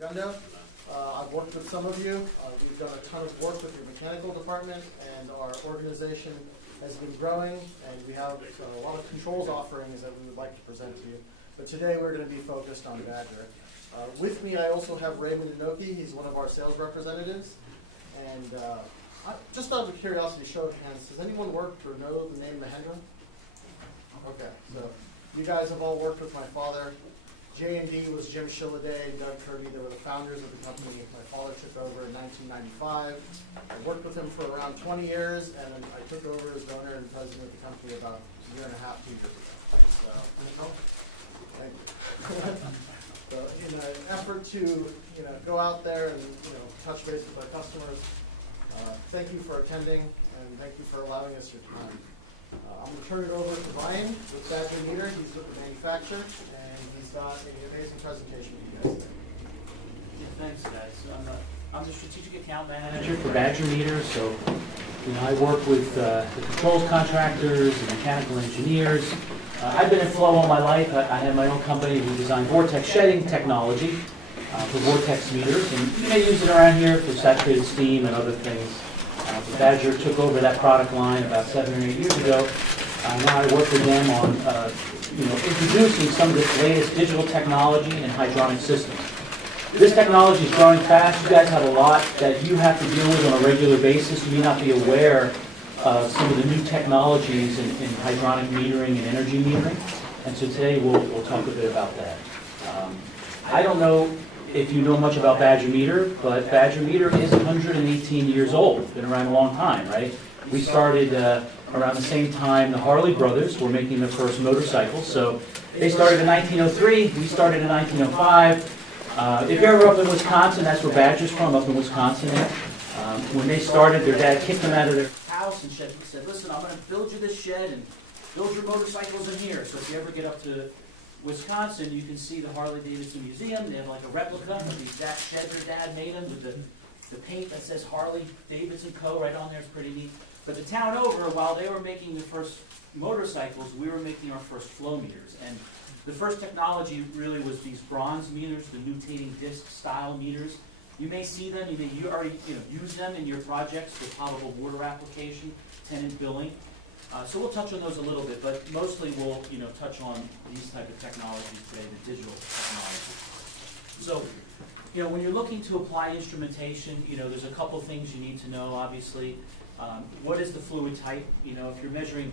Gundo. I've worked with some of you. We've done a ton of work with your mechanical department, and our organization has been growing, and we have a lot of controls offerings that we would like to present to you. But today we're going to be focused on Badger. With me I also have Raymond Inoki. He's one of our sales representatives. And just out of curiosity, show of hands, has anyone worked or know the name Mahendra? Okay, so you guys have all worked with my father. J&D was Jim Shilladay and Doug Kirby. They were the founders of the company. My father took over in 1995. I worked with him for around 20 years, and then I took over as the owner and president of the company about a year and a half, 2 years ago. So, thank you. So, in an effort to go out there and touch base with our customers, thank you for attending, and thank you for allowing us your time. I'm going to turn it over to Ryan with Badger Meter. He's with the manufacturer, and he's got an amazing presentation for you guys today. Yeah, thanks, guys. I'm the strategic account manager for Badger Meter. So, I work with the controls contractors and mechanical engineers. I've been in flow all my life. I have my own company. We design vortex shedding technology for vortex meters, and you may use it around here for saturated steam and other things. Badger took over that product line about 7 or 8 years ago. Now I work with them on introducing some of this latest digital technology and hydronic systems. This technology is growing fast. You guys have a lot that you have to deal with on a regular basis. You may not be aware of some of the new technologies in hydronic metering and energy metering. And so today we'll talk a bit about that. I don't know if you know much about Badger Meter, but Badger Meter is 118 years old. Been around a long time, right? We started around the same time the Harley brothers were making their first motorcycles. So they started in 1903, we started in 1905. If you're ever up in Wisconsin, that's where Badger's from, up in Wisconsin. When they started, their dad kicked them out of their house and said, listen, I'm going to build you this shed and build your motorcycles in here. So if you ever get up to Wisconsin, you can see the Harley-Davidson Museum. They have like a replica of the exact shed their dad made them with the paint that says Harley-Davidson Co. right on there. It's pretty neat. But the town over, while they were making the first motorcycles, we were making our first flow meters. And the first technology really was these bronze meters, the nutating disc style meters. You may see them, you already use them in your projects for potable water application, tenant billing. So we'll touch on those a little bit, but mostly we'll touch on these type of technologies today, the digital technologies. So, when you're looking to apply instrumentation, there's a couple things you need to know. Obviously, what is the fluid type? If you're measuring,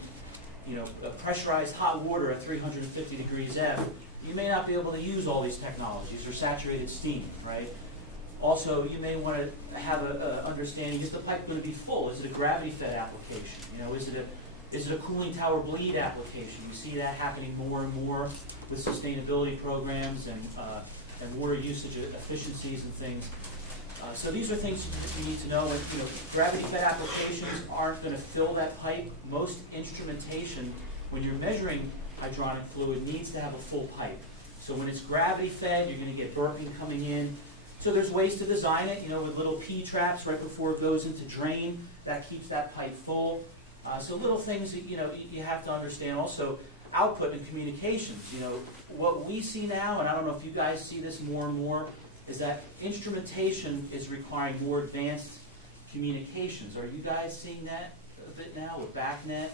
pressurized hot water at 350 degrees F, you may not be able to use all these technologies or saturated steam, right? Also, you may want to have an understanding: is the pipe going to be full? Is it a gravity-fed application? Is it a cooling tower bleed application? You see that happening more and more with sustainability programs and water usage efficiencies and things. So these are things you need to know. And, gravity-fed applications aren't going to fill that pipe. Most instrumentation, when you're measuring hydronic fluid, needs to have a full pipe. So when it's gravity-fed, you're going to get burping coming in. So there's ways to design it, with little P-traps right before it goes into drain. That keeps that pipe full. So little things that, you have to understand. Also, output and communications. What we see now, and I don't know if you guys see this more and more, is that instrumentation is requiring more advanced communications. Are you guys seeing that a bit now with BACnet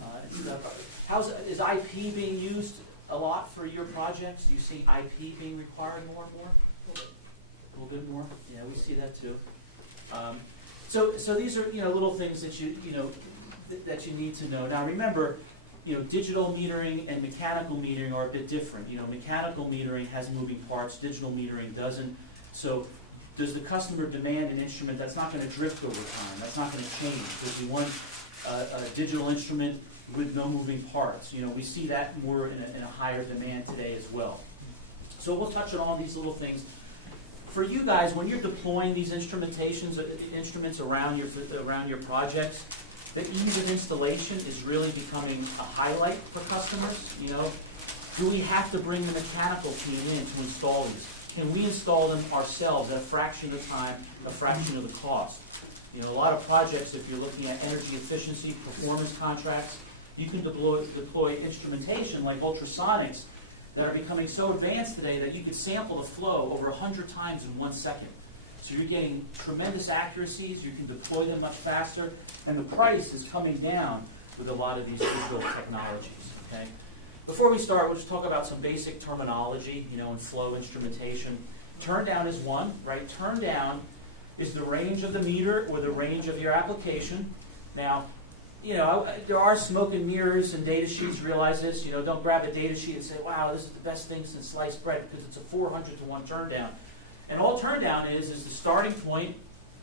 and stuff? Is IP being used a lot for your projects? Do you see IP being required more and more? A little bit more? Yeah, we see that too. So these are little things that that you need to know. Now remember, digital metering and mechanical metering are a bit different. Mechanical metering has moving parts, digital metering doesn't. So does the customer demand an instrument that's not going to drift over time? That's not going to change. Does he want a digital instrument with no moving parts? We see that more in a higher demand today as well. So we'll touch on all these little things. For you guys, when you're deploying these instruments around your projects, the ease of installation is really becoming a highlight for customers. Do we have to bring the mechanical team in to install these? Can we install them ourselves at a fraction of the time, a fraction of the cost? A lot of projects, if you're looking at energy efficiency, performance contracts, you can deploy instrumentation like ultrasonics that are becoming so advanced today that you can sample the flow over 100 times in 1 second. So you're getting tremendous accuracies, you can deploy them much faster, and the price is coming down with a lot of these digital technologies. Okay? Before we start, we'll just talk about some basic terminology, in flow instrumentation. Turn down is one, right? Turn down is the range of the meter or the range of your application. Now, there are smoke and mirrors and data sheets, realize this. Don't grab a data sheet and say, wow, this is the best thing since sliced bread, because it's a 400 to 1 turn down. And all turn down is the starting point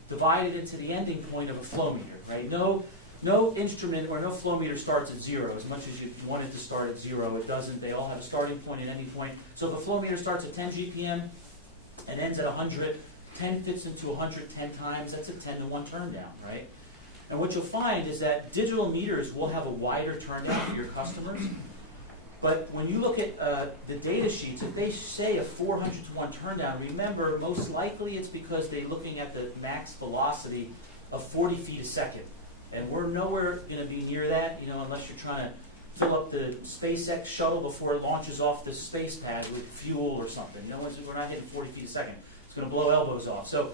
divided into the ending point of a flow meter, right? No instrument or no flow meter starts at 0. As much as you want it to start at 0, it doesn't. They all have a starting point and ending point. So if a flow meter starts at 10 GPM and ends at 100, 10 fits into 100 10 times, that's a 10 to 1 turn down, right? And what you'll find is that digital meters will have a wider turn down for your customers. But when you look at the data sheets, if they say a 400 to 1 turn down, remember, most likely it's because they're looking at the max velocity of 40 feet a second. And we're nowhere going to be near that, unless you're trying to fill up the SpaceX shuttle before it launches off the space pad with fuel or something. We're not hitting 40 feet a second. It's going to blow elbows off. So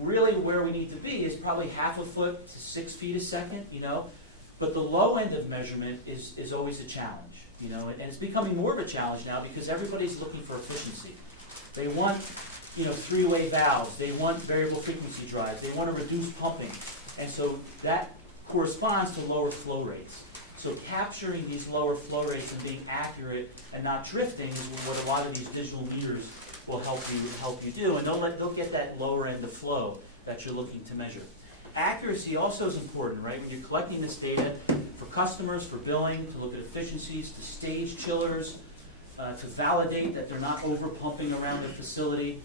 really where we need to be is probably half a foot to 6 feet a second, But the low end of measurement is always a challenge, and it's becoming more of a challenge now because everybody's looking for efficiency. They want, three-way valves. They want variable frequency drives. They want to reduce pumping. And so that corresponds to lower flow rates. So capturing these lower flow rates and being accurate and not drifting is what a lot of these digital meters will help you do, and they'll get that lower end of flow that you're looking to measure. Accuracy also is important, right? When you're collecting this data for customers, for billing, to look at efficiencies, to stage chillers, to validate that they're not over pumping around the facility.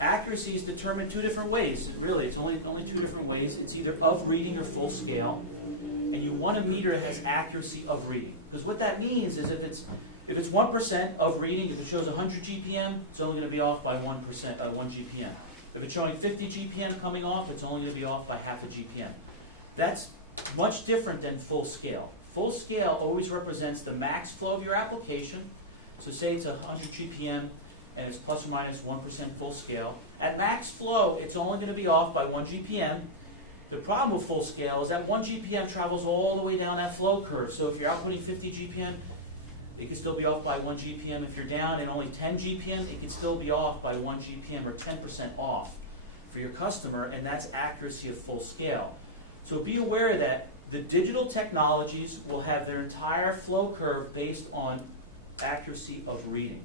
Accuracy is determined 2 different ways. Really, it's only 2 different ways. It's either of reading or full scale, and you want a meter that has accuracy of reading, because what that means is if it's 1% of reading, if it shows 100 GPM, it's only going to be off by 1%, 1 GPM. If it's showing 50 GPM coming off, it's only going to be off by half a GPM. That's much different than full scale. Full scale always represents the max flow of your application. So say it's 100 GPM and it's plus or minus 1% full scale. At max flow, it's only going to be off by 1 GPM. The problem with full scale is that 1 GPM travels all the way down that flow curve. So if you're outputting 50 GPM, it can still be off by 1 GPM. If you're down in only 10 GPM, it can still be off by 1 GPM or 10% off for your customer, and that's accuracy of full scale. So be aware that the digital technologies will have their entire flow curve based on accuracy of reading.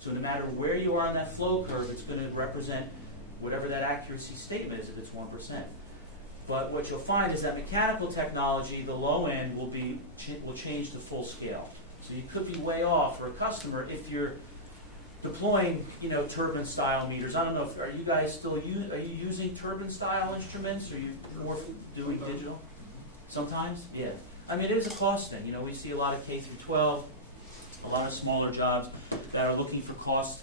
So no matter where you are on that flow curve, it's going to represent whatever that accuracy statement is if it's 1%. But what you'll find is that mechanical technology, the low end, will change to full scale. So you could be way off for a customer if you're deploying, turbine style meters. I don't know, are you guys still are you using turbine style instruments? Or are you more doing digital? Sometimes, yeah. I mean, it is a cost thing. We see a lot of K through 12, a lot of smaller jobs that are looking for cost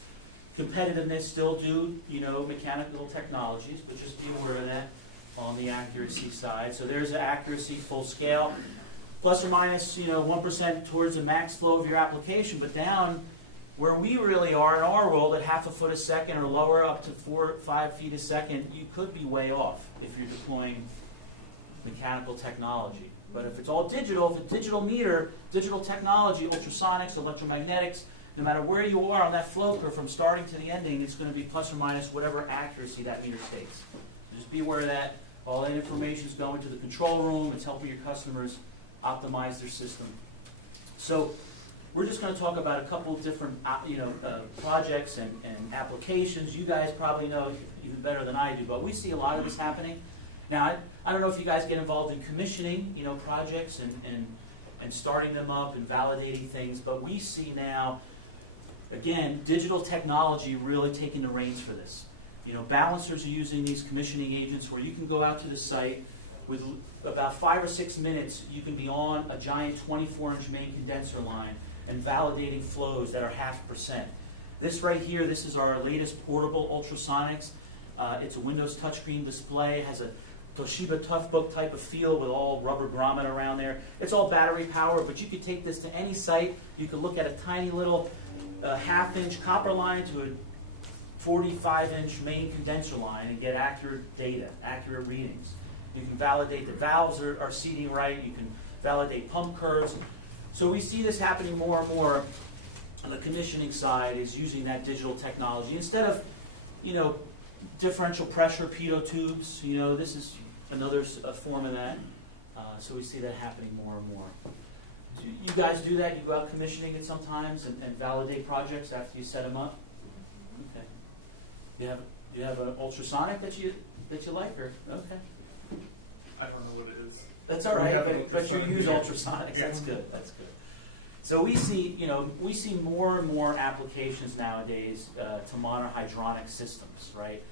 competitiveness. Still do, mechanical technologies, but just be aware of that on the accuracy side. So there's accuracy, full scale. Plus or minus, 1% towards the max flow of your application, but down where we really are in our world at half a foot a second or lower up to 4 or 5 feet a second, you could be way off if you're deploying mechanical technology. But if it's all digital, if it's digital meter, digital technology, ultrasonics, electromagnetics, no matter where you are on that flow curve from starting to the ending, it's going to be plus or minus whatever accuracy that meter states. Just be aware of that. All that information is going to the control room. It's helping your customers optimize their system. So we're just going to talk about a couple of different projects and applications. You guys probably know even better than I do, but we see a lot of this happening. Now, I don't know if you guys get involved in commissioning projects and starting them up and validating things, but we see now, again, digital technology really taking the reins for this. Balancers are using these commissioning agents where you can go out to the site with about 5 or 6 minutes, you can be on a giant 24-inch main condenser line and validating flows that are 0.5%. This right here, this is our latest portable ultrasonics. It's a Windows touchscreen display, has a Toshiba Toughbook type of feel with all rubber grommet around there. It's all battery powered, but you could take this to any site. You could look at a tiny little a half-inch copper line to a 45-inch main condenser line and get accurate data, accurate readings. You can validate the valves are seating right. You can validate pump curves. So we see this happening more and more on the commissioning side, is using that digital technology. Instead of, differential pressure pitot tubes, this is another form of that. So we see that happening more and more. Do you guys do that? You go out commissioning it sometimes and validate projects after you set them up? Okay. You have an ultrasonic that you like, or okay? I don't know what it is. That's all right, but you use ultrasonics. Yeah. That's good. That's good. So we see more and more applications nowadays to monitor hydronic systems, right?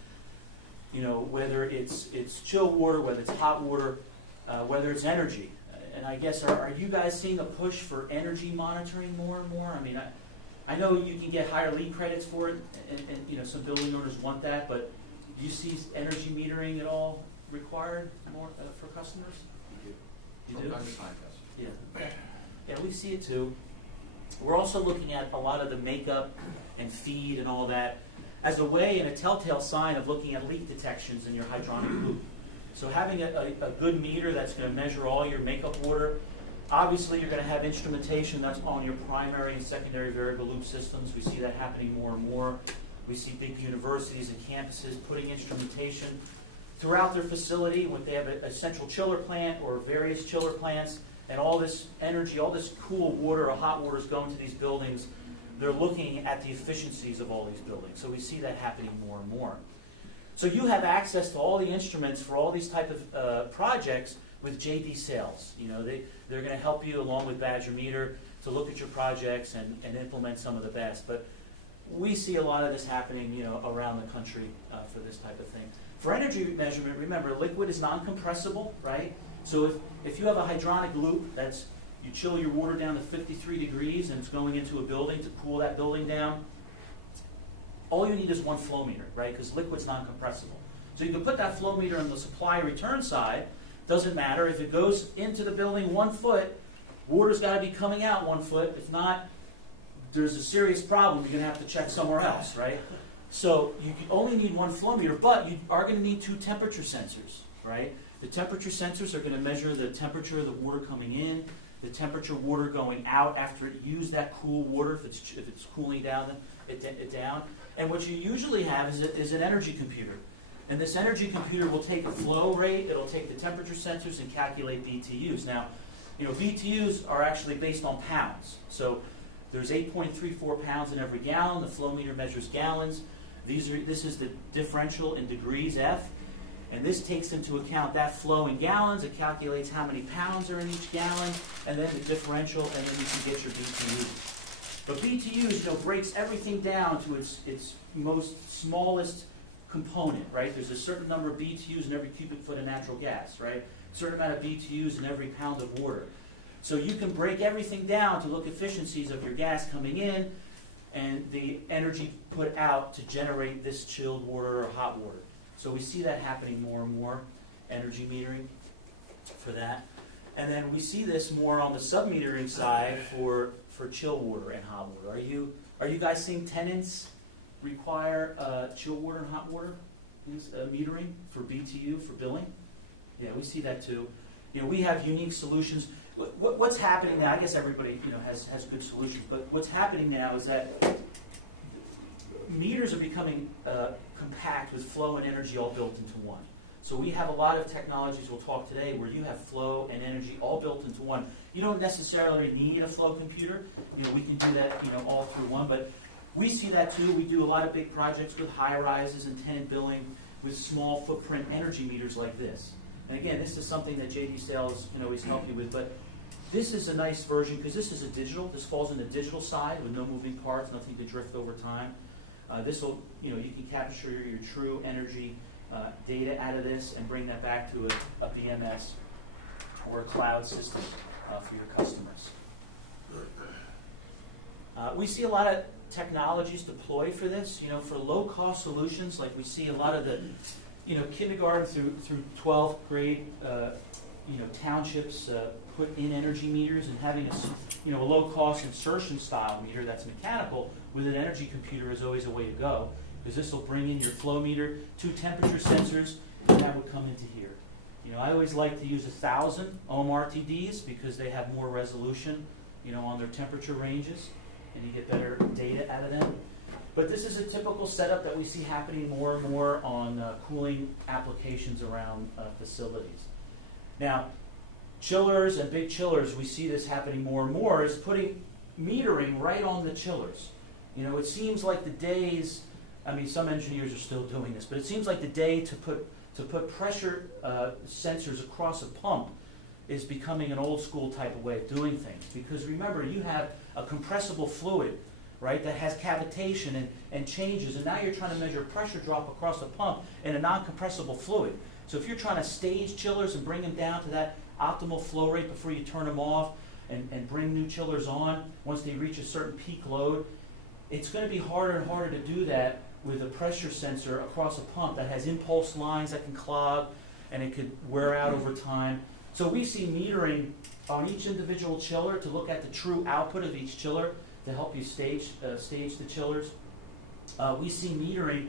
Whether it's chill water, whether it's hot water, whether it's energy. And I guess, are you guys seeing a push for energy monitoring more and more? I mean, I know you can get higher lead credits for it, and some building owners want that, but do you see energy metering at all required more for customers? You do? From time to time, yes. Yeah. Yeah, we see it too. We're also looking at a lot of the makeup and feed and all that as a way and a telltale sign of looking at leak detections in your hydronic loop. So having a good meter that's going to measure all your makeup water. Obviously, you're going to have instrumentation that's on your primary and secondary variable loop systems. We see that happening more and more. We see big universities and campuses putting instrumentation throughout their facility. When they have a central chiller plant or various chiller plants, and all this energy, all this cool water or hot water is going to these buildings, they're looking at the efficiencies of all these buildings. So we see that happening more and more. So you have access to all the instruments for all these type of projects with JD Sales. They're going to help you along with Badger Meter to look at your projects and implement some of the best. But we see a lot of this happening, around the country for this type of thing. For energy measurement, remember, liquid is non-compressible, right? So if you have a hydronic loop you chill your water down to 53 degrees and it's going into a building to cool that building down, all you need is one flow meter, right? Because liquid's non-compressible. So you can put that flow meter on the supply return side. Doesn't matter. If it goes into the building 1 foot, water's got to be coming out 1 foot. If not, there's a serious problem. You're going to have to check somewhere else, right? So you only need one flow meter, but you are going to need 2 temperature sensors, right? The temperature sensors are going to measure the temperature of the water coming in, the temperature of water going out after it used that cool water, if it's cooling down it down. And what you usually have is an energy computer. And this energy computer will take a flow rate, it'll take the temperature sensors and calculate BTUs. Now, BTUs are actually based on pounds. So there's 8.34 pounds in every gallon. The flow meter measures gallons. This is the differential in degrees F. And this takes into account that flow in gallons. It calculates how many pounds are in each gallon, and then the differential, and then you can get your BTUs. But BTUs, breaks everything down to its most smallest component, right? There's a certain number of BTUs in every cubic foot of natural gas, right? A certain amount of BTUs in every pound of water. So you can break everything down to look efficiencies of your gas coming in and the energy put out to generate this chilled water or hot water. So we see that happening more and more, energy metering for that. And then we see this more on the sub-metering side for chill water and hot water. Are you guys seeing tenants require chill water and hot water metering for BTU, for billing? Yeah, we see that too. We have unique solutions. What's happening now, I guess everybody has good solutions, but what's happening now is that meters are becoming compact with flow and energy all built into one. So we have a lot of technologies we'll talk today where you have flow and energy all built into one. You don't necessarily need a flow computer. We can do that all through one, but we see that too. We do a lot of big projects with high rises and tenant billing with small footprint energy meters like this. And again, this is something that JD Sales can always help you with, but this is a nice version because this is a digital. This falls in the digital side with no moving parts, nothing to drift over time. This will, you can capture your true energy data out of this and bring that back to a BMS or a cloud system for your customers. We see a lot of technologies deployed for this. For low-cost solutions, like we see a lot of the, kindergarten through 12th grade, townships put in energy meters, and having a low-cost insertion style meter that's mechanical with an energy computer is always a way to go, because this will bring in your flow meter, 2 temperature sensors, and that would come into here. I always like to use 1,000 ohm RTDs because they have more resolution, on their temperature ranges, and you get better data out of them. But this is a typical setup that we see happening more and more on cooling applications around facilities. Now, chillers and big chillers, we see this happening more and more, is putting metering right on the chillers. It seems like the days, some engineers are still doing this, but it seems like the day to put pressure sensors across a pump is becoming an old school type of way of doing things. Because remember, you have a compressible fluid, right, that has cavitation and changes, and now you're trying to measure pressure drop across a pump in a non-compressible fluid. So if you're trying to stage chillers and bring them down to that optimal flow rate before you turn them off and bring new chillers on once they reach a certain peak load, it's going to be harder and harder to do that with a pressure sensor across a pump that has impulse lines that can clog and it could wear out over time. So we see metering on each individual chiller to look at the true output of each chiller to help you stage the chillers. We see metering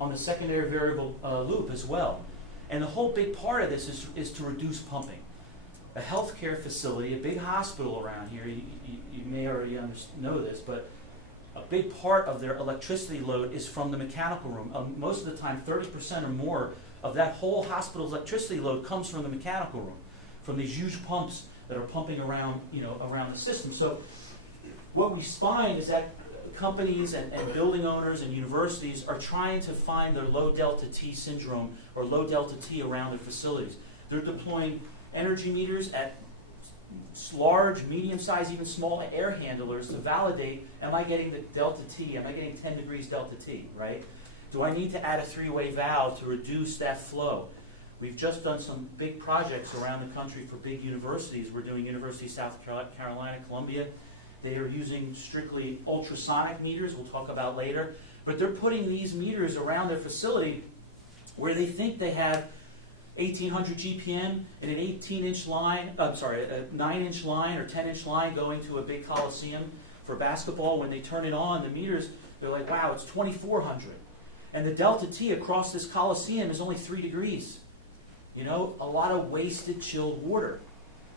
on the secondary variable loop as well. And the whole big part of this is to reduce pumping. A healthcare facility, a big hospital around here, you may already know this, but a big part of their electricity load is from the mechanical room. Most of the time, 30% or more of that whole hospital's electricity load comes from the mechanical room, from these huge pumps that are pumping around, around the system. So what we find is that companies and building owners and universities are trying to find their low delta T syndrome or low delta T around their facilities. They're deploying energy meters at large, medium-sized, even small air handlers to validate, am I getting the delta T? Am I getting 10 degrees delta T, right? Do I need to add a 3-way valve to reduce that flow? We've just done some big projects around the country for big universities. We're doing University of South Carolina, Columbia. They are using strictly ultrasonic meters, we'll talk about later. But they're putting these meters around their facility where they think they have 1,800 GPM and an 18-inch line, a 9-inch line or 10-inch line going to a big coliseum for basketball. When they turn it on, the meters, they're like, wow, it's 2,400. And the delta T across this coliseum is only 3 degrees. A lot of wasted chilled water.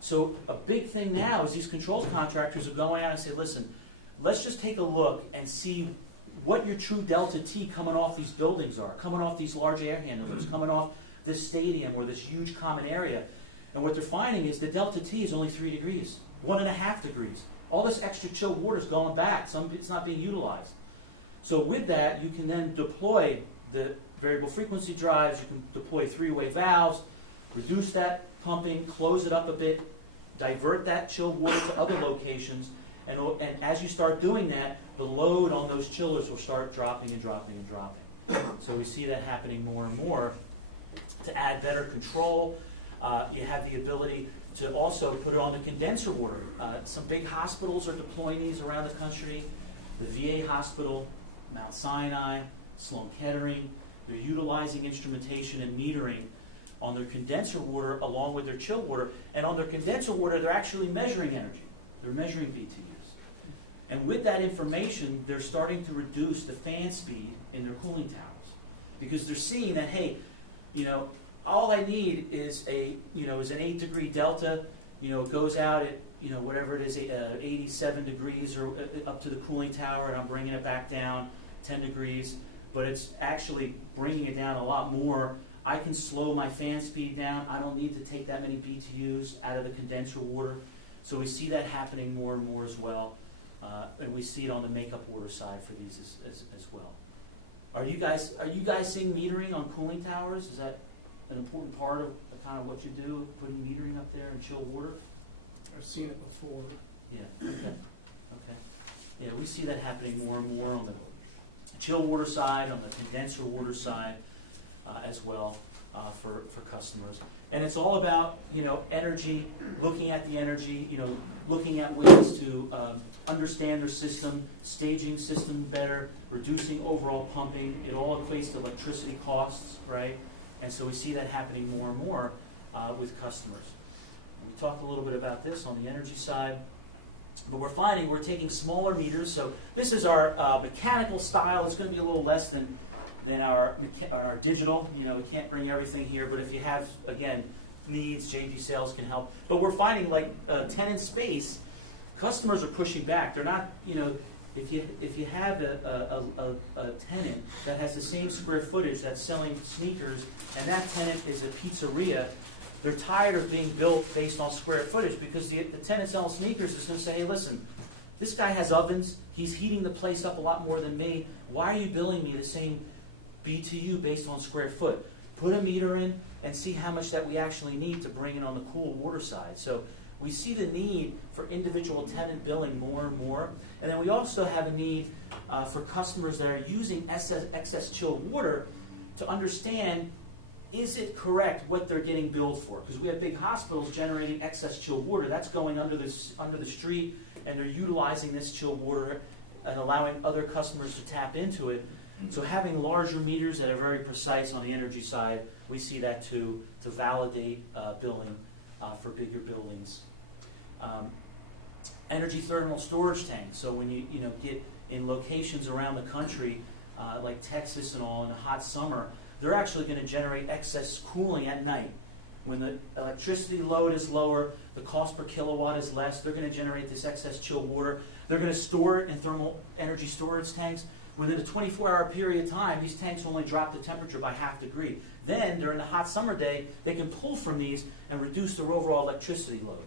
So a big thing now is these controls contractors are going out and say, listen, let's just take a look and see what your true delta T coming off these buildings are, coming off these large air handlers, coming off this stadium or this huge common area. And what they're finding is the delta T is only 3 degrees, 1.5 degrees. All this extra chilled water is going back. It's not being utilized. So with that, you can then deploy the variable frequency drives, you can deploy 3-way valves, reduce that pumping, close it up a bit, divert that chilled water to other locations, and as you start doing that, the load on those chillers will start dropping and dropping and dropping. So we see that happening more and more. To add better control, you have the ability to also put it on the condenser water. Some big hospitals are deploying these around the country. The VA hospital, Mount Sinai, Sloan Kettering, they're utilizing instrumentation and metering on their condenser water along with their chilled water. And on their condenser water, they're actually measuring energy. They're measuring BTUs. And with that information, they're starting to reduce the fan speed in their cooling towers. Because they're seeing that, hey, all I need is an 8-degree delta. It goes out at, whatever it is, 87 degrees or up to the cooling tower, and I'm bringing it back down 10 degrees. But it's actually bringing it down a lot more. I can slow my fan speed down. I don't need to take that many BTUs out of the condenser water. So we see that happening more and more as well. And we see it on the makeup water side for these as well. Are you guys seeing metering on cooling towers? Is that an important part of kind of what you do, putting metering up there and chilled water? I've seen it before. Yeah. Okay. Yeah, we see that happening more and more on the chilled water side, on the condenser water side as well for customers. And it's all about energy, looking at the energy, looking at ways to understand their system, staging system better, reducing overall pumping. It all equates to electricity costs, right? And so we see that happening more and more with customers. We talked a little bit about this on the energy side. But we're finding we're taking smaller meters. So this is our mechanical style. It's going to be a little less than our digital. You know, we can't bring everything here. But if you have, again, needs, JD Sales can help. But we're finding like tenant space, customers are pushing back. They're not, you know, if you have a tenant that has the same square footage that's selling sneakers, and that tenant is a pizzeria, they're tired of being built based on square footage, because the tenant selling sneakers is going to say, hey, listen, this guy has ovens. He's heating the place up a lot more than me. Why are you billing me the same BTU based on square foot? Put a meter in and see how much that we actually need to bring it on the cool water side. So we see the need for individual tenant billing more and more. And then we also have a need for customers that are using excess chilled water to understand, is it correct what they're getting billed for? Because we have big hospitals generating excess chilled water. That's going under the street, and they're utilizing this chilled water and allowing other customers to tap into it. So having larger meters that are very precise on the energy side, we see that to validate billing for bigger buildings. Energy thermal storage tanks. So when you get in locations around the country, like Texas and all, in the hot summer, they're actually going to generate excess cooling at night. When the electricity load is lower, the cost per kilowatt is less, they're going to generate this excess chilled water. They're going to store it in thermal energy storage tanks. Within a 24-hour period of time, these tanks only drop the temperature by ½ degree. Then, during the hot summer day, they can pull from these and reduce their overall electricity load,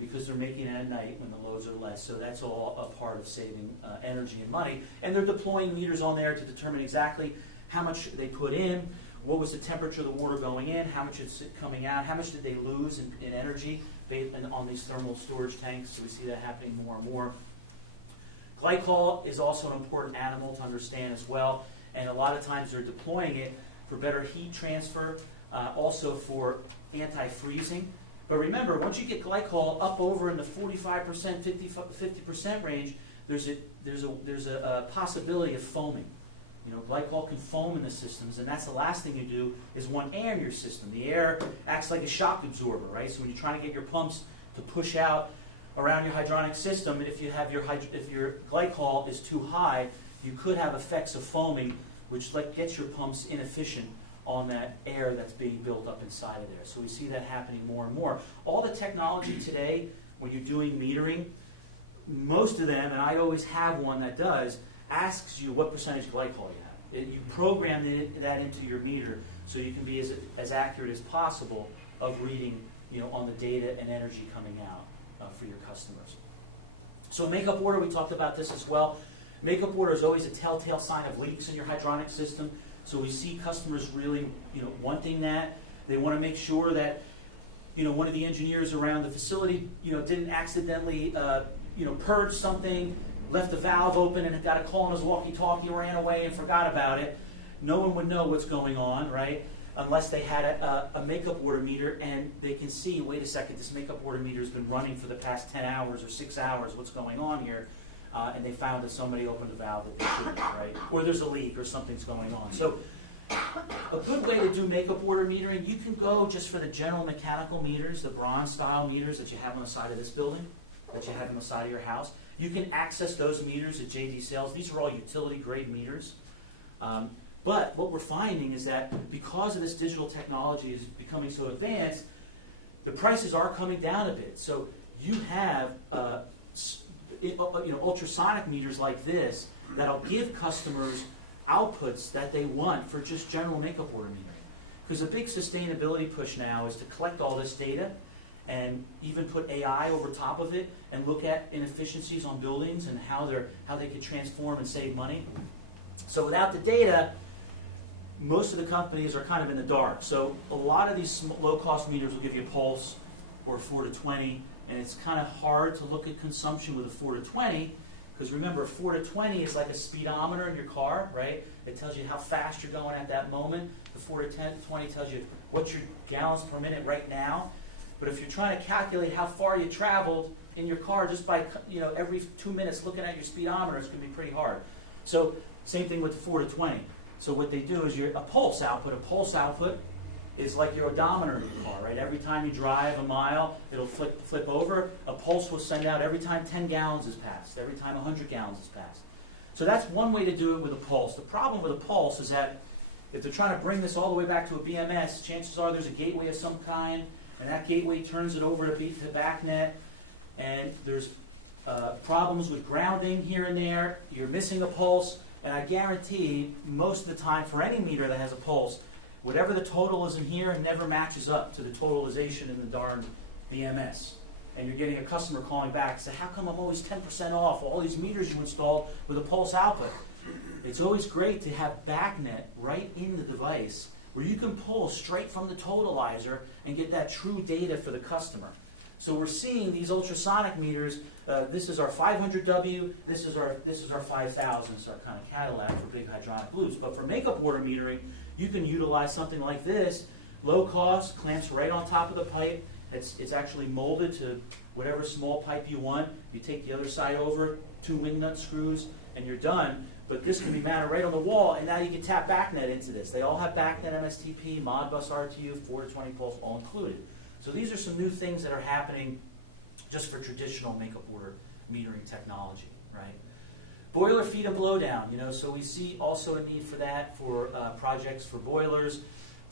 because they're making it at night when the loads are less. So that's all a part of saving energy and money. And they're deploying meters on there to determine exactly how much they put in, what was the temperature of the water going in, how much is coming out, how much did they lose in energy on these thermal storage tanks. So we see that happening more and more. Glycol is also an important animal to understand as well, and a lot of times they're deploying it for better heat transfer, also for anti-freezing. But remember, once you get glycol up over in the 45%, 50% range, there's a possibility of foaming. You know, glycol can foam in the systems, and that's the last thing you do is want air in your system. The air acts like a shock absorber, right? So when you're trying to get your pumps to push out around your hydronic system, if you have if your glycol is too high, you could have effects of foaming, which gets your pumps inefficient on that air that's being built up inside of there. So we see that happening more and more. All the technology today, when you're doing metering, most of them, and I always have one that does, asks you what percentage glycol you have. You program that into your meter so you can be as accurate as possible of reading, on the data and energy coming out for your customers. So makeup water, we talked about this as well. Makeup water is always a telltale sign of leaks in your hydronic system. So we see customers really, wanting that. They want to make sure that, one of the engineers around the facility, didn't accidentally, purge something, left the valve open and got a call on his walkie-talkie, ran away and forgot about it. No one would know what's going on, right? Unless they had a makeup water meter and they can see, wait a second, this makeup water meter has been running for the past 10 hours or 6 hours. What's going on here? And they found that somebody opened the valve that they shouldn't, right? Or there's a leak or something's going on. So a good way to do makeup water metering, you can go just for the general mechanical meters, the bronze style meters that you have on the side of this building, that you have on the side of your house. You can access those meters at JD Sales. These are all utility grade meters. But what we're finding is that because of this digital technology is becoming so advanced, the prices are coming down a bit. So you have ultrasonic meters like this that'll give customers outputs that they want for just general makeup water metering. Because a big sustainability push now is to collect all this data and even put AI over top of it and look at inefficiencies on buildings and how they could transform and save money. So without the data, most of the companies are kind of in the dark. So a lot of these low-cost meters will give you a pulse or a 4 to 20, and it's kind of hard to look at consumption with a 4 to 20, because remember, a 4 to 20 is like a speedometer in your car, right? It tells you how fast you're going at that moment. The 4 to 20 tells you what's your gallons per minute right now. But if you're trying to calculate how far you traveled in your car just by every 2 minutes looking at your speedometer, it's going to be pretty hard. So same thing with the 4 to 20. So what they do is a pulse output is like your odometer in your car, right? Every time you drive a mile, it'll flip over. A pulse will send out every time 10 gallons is passed, every time 100 gallons is passed. So that's one way to do it with a pulse. The problem with a pulse is that if they're trying to bring this all the way back to a BMS, chances are there's a gateway of some kind, and that gateway turns it over to BACnet, and there's problems with grounding here and there. You're missing a pulse, and I guarantee most of the time for any meter that has a pulse, whatever the total is in here never matches up to the totalization in the darn BMS. And you're getting a customer calling back and say, how come I'm always 10% off all these meters you installed with a pulse output? It's always great to have BACnet right in the device where you can pull straight from the totalizer and get that true data for the customer. So we're seeing these ultrasonic meters. This is our 500W. This is our 5000. It's our kind of Cadillac for big hydronic loops. But for makeup water metering, you can utilize something like this. Low cost, clamps right on top of the pipe. It's actually molded to whatever small pipe you want. You take the other side over, 2 wing nut screws, and you're done. But this can be mounted right on the wall, and now you can tap BACnet into this. They all have BACnet MSTP, Modbus RTU, 4 to 20 pulse, all included. So these are some new things that are happening just for traditional makeup water metering technology, right? Boiler feed and blowdown, so we see also a need for that for projects for boilers,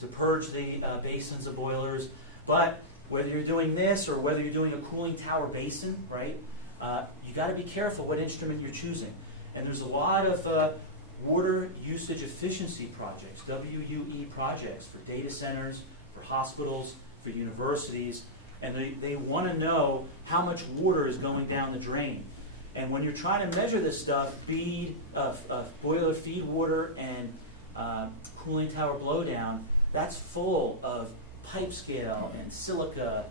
to purge the basins of boilers. But whether you're doing this or whether you're doing a cooling tower basin, right, you got to be careful what instrument you're choosing. And there's a lot of water usage efficiency projects, WUE projects for data centers, for hospitals, for universities, and they want to know how much water is going down the drain. And when you're trying to measure this stuff, boiler feed water and cooling tower blowdown, that's full of pipe scale and silica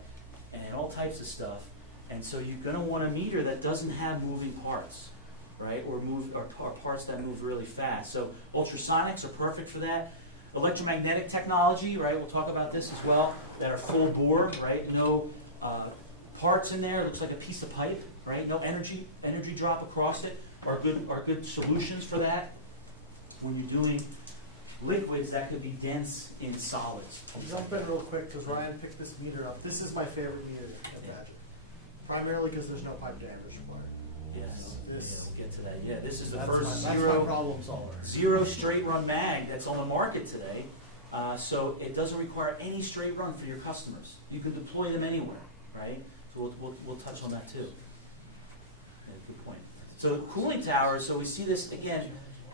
and all types of stuff. And so you're going to want a meter that doesn't have moving parts, right? Or parts that move really fast. So ultrasonics are perfect for that. Electromagnetic technology, right? We'll talk about this as well, that are full bore, right? No parts in there. It looks like a piece of pipe, right? No energy drop across it are good solutions for that. When you're doing liquids that could be dense in solids. I'll jump in real quick because Ryan picked this meter up. This is my favorite meter at Badger. Primarily because there's no pipe diameters required. Yes, This- we'll get to that. Yeah, this is the That's first my problem solver. zero straight run mag that's on the market today. So it doesn't require any straight run for your customers. You can deploy them anywhere, right? So we'll touch on that too. Yeah, good point. So cooling towers, so we see this again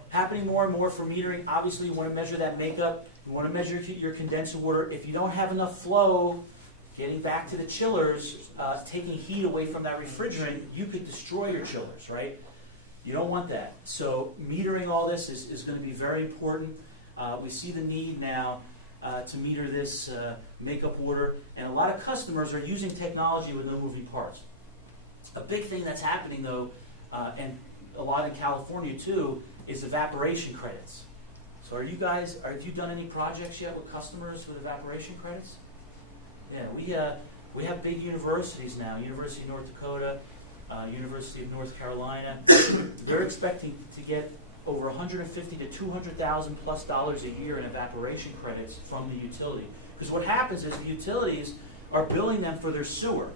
happening more and more for metering. Obviously you want to measure that makeup, you want to measure your condenser water. If you don't have enough flow, getting back to the chillers, taking heat away from that refrigerant, you could destroy your chillers, right? You don't want that. So metering all this is going to be very important. We see the need now to meter this makeup water, and a lot of customers are using technology with no moving parts. A big thing that's happening though, and a lot in California too, is evaporation credits. So have you done any projects yet with customers with evaporation credits? Yeah, we have big universities now, University of North Dakota, University of North Carolina. They're expecting to get over $150,000 to $200,000 plus a year in evaporation credits from the utility. Because what happens is the utilities are billing them for their sewer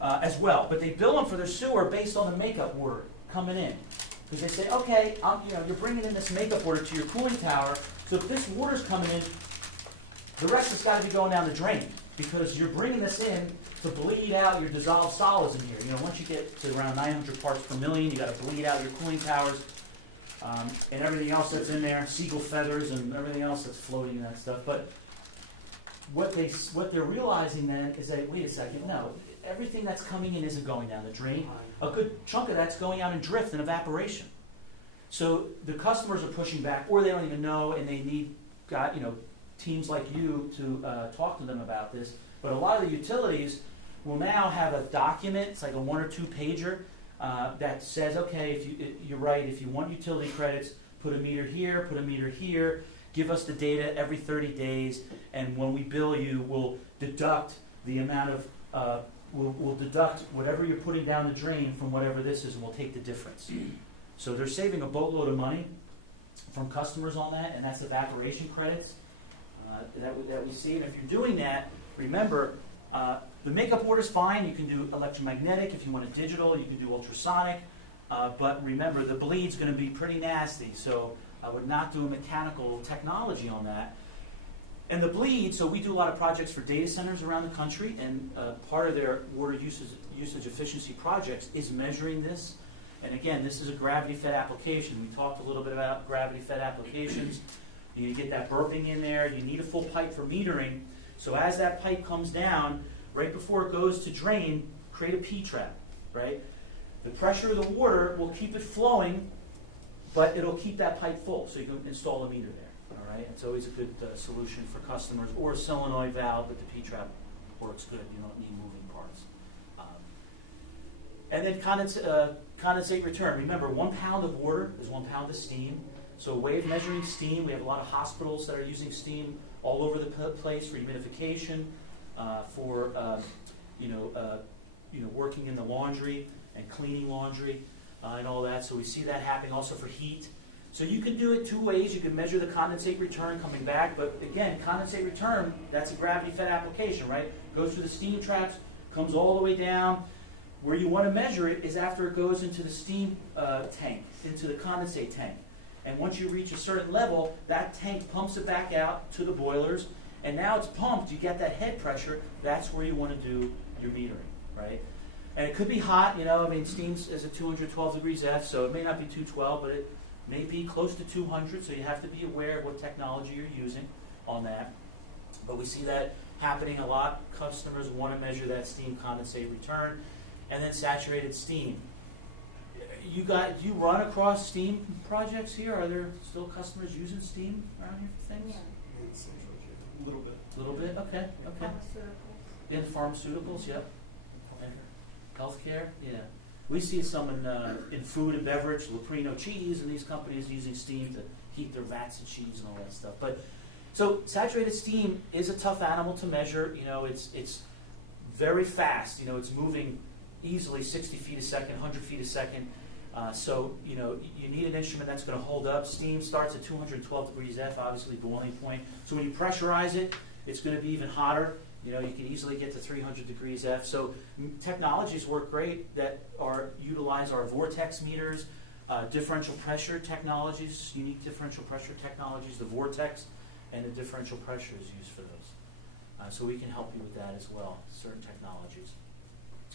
as well, but they bill them for their sewer based on the makeup water coming in. Because they say, okay, you're bringing in this makeup water to your cooling tower, so if this water's coming in, the rest has got to be going down the drain, because you're bringing this in to bleed out your dissolved solids in here. Once you get to around 900 parts per million, you got to bleed out your cooling towers and everything else that's in there, seagull feathers and everything else that's floating and that stuff. But what they're realizing then is that, wait a second, no, everything that's coming in isn't going down the drain. A good chunk of that's going out in drift and evaporation. So the customers are pushing back, or they don't even know, and they need teams like you to talk to them about this. But a lot of the utilities will now have a document, it's like a 1 or 2 pager, that says, okay, you're right, if you want utility credits, put a meter here, put a meter here, give us the data every 30 days, and when we bill you, we'll deduct the amount of, we'll deduct whatever you're putting down the drain from whatever this is, and we'll take the difference. So they're saving a boatload of money from customers on that, and that's evaporation credits. that we see. And if you're doing that, remember, the makeup order's fine. You can do electromagnetic. If you want a digital, you can do ultrasonic. But remember, the bleed's going to be pretty nasty, so I would not do a mechanical technology on that. And the bleed, so we do a lot of projects for data centers around the country, and part of their water usage efficiency projects is measuring this. And again, this is a gravity-fed application. We talked a little bit about gravity-fed applications. You get that burping in there. You need a full pipe for metering. So as that pipe comes down, right before it goes to drain, create a P-trap, right? The pressure of the water will keep it flowing, but it'll keep that pipe full, so you can install a meter there, all right? It's always a good solution for customers, or a solenoid valve, but the P-trap works good. You don't need moving parts. And then condensate return. Remember, 1 pound of water is 1 pound of steam. So a way of measuring steam, we have a lot of hospitals that are using steam all over the place for humidification, for working in the laundry and cleaning laundry and all that. So we see that happening also for heat. So you can do it 2 ways. You can measure the condensate return coming back, but again, condensate return, that's a gravity-fed application, right? Goes through the steam traps, comes all the way down. Where you want to measure it is after it goes into the steam tank, into the condensate tank. And once you reach a certain level, that tank pumps it back out to the boilers, and now it's pumped, you get that head pressure, that's where you want to do your metering, right? And it could be hot, steam is at 212 degrees F, so it may not be 212, but it may be close to 200, so you have to be aware of what technology you're using on that. But we see that happening a lot. Customers want to measure that steam condensate return. And then saturated steam. You run across steam projects here? Are there still customers using steam around here for things? A little bit. A little bit? Okay. Pharmaceuticals. In pharmaceuticals, yep. And healthcare, yeah. We see some in food and beverage, Leprino cheese, and these companies using steam to heat their vats of cheese and all that stuff. But so saturated steam is a tough animal to measure. It's very fast. It's moving easily 60 feet a second, 100 feet a second. So you need an instrument that's going to hold up. Steam starts at 212 degrees F, obviously boiling point. So when you pressurize it, it's going to be even hotter. You can easily get to 300 degrees F. So technologies work great that utilize our vortex meters, differential pressure technologies, unique differential pressure technologies. The vortex and the differential pressure is used for those. So we can help you with that as well, certain technologies.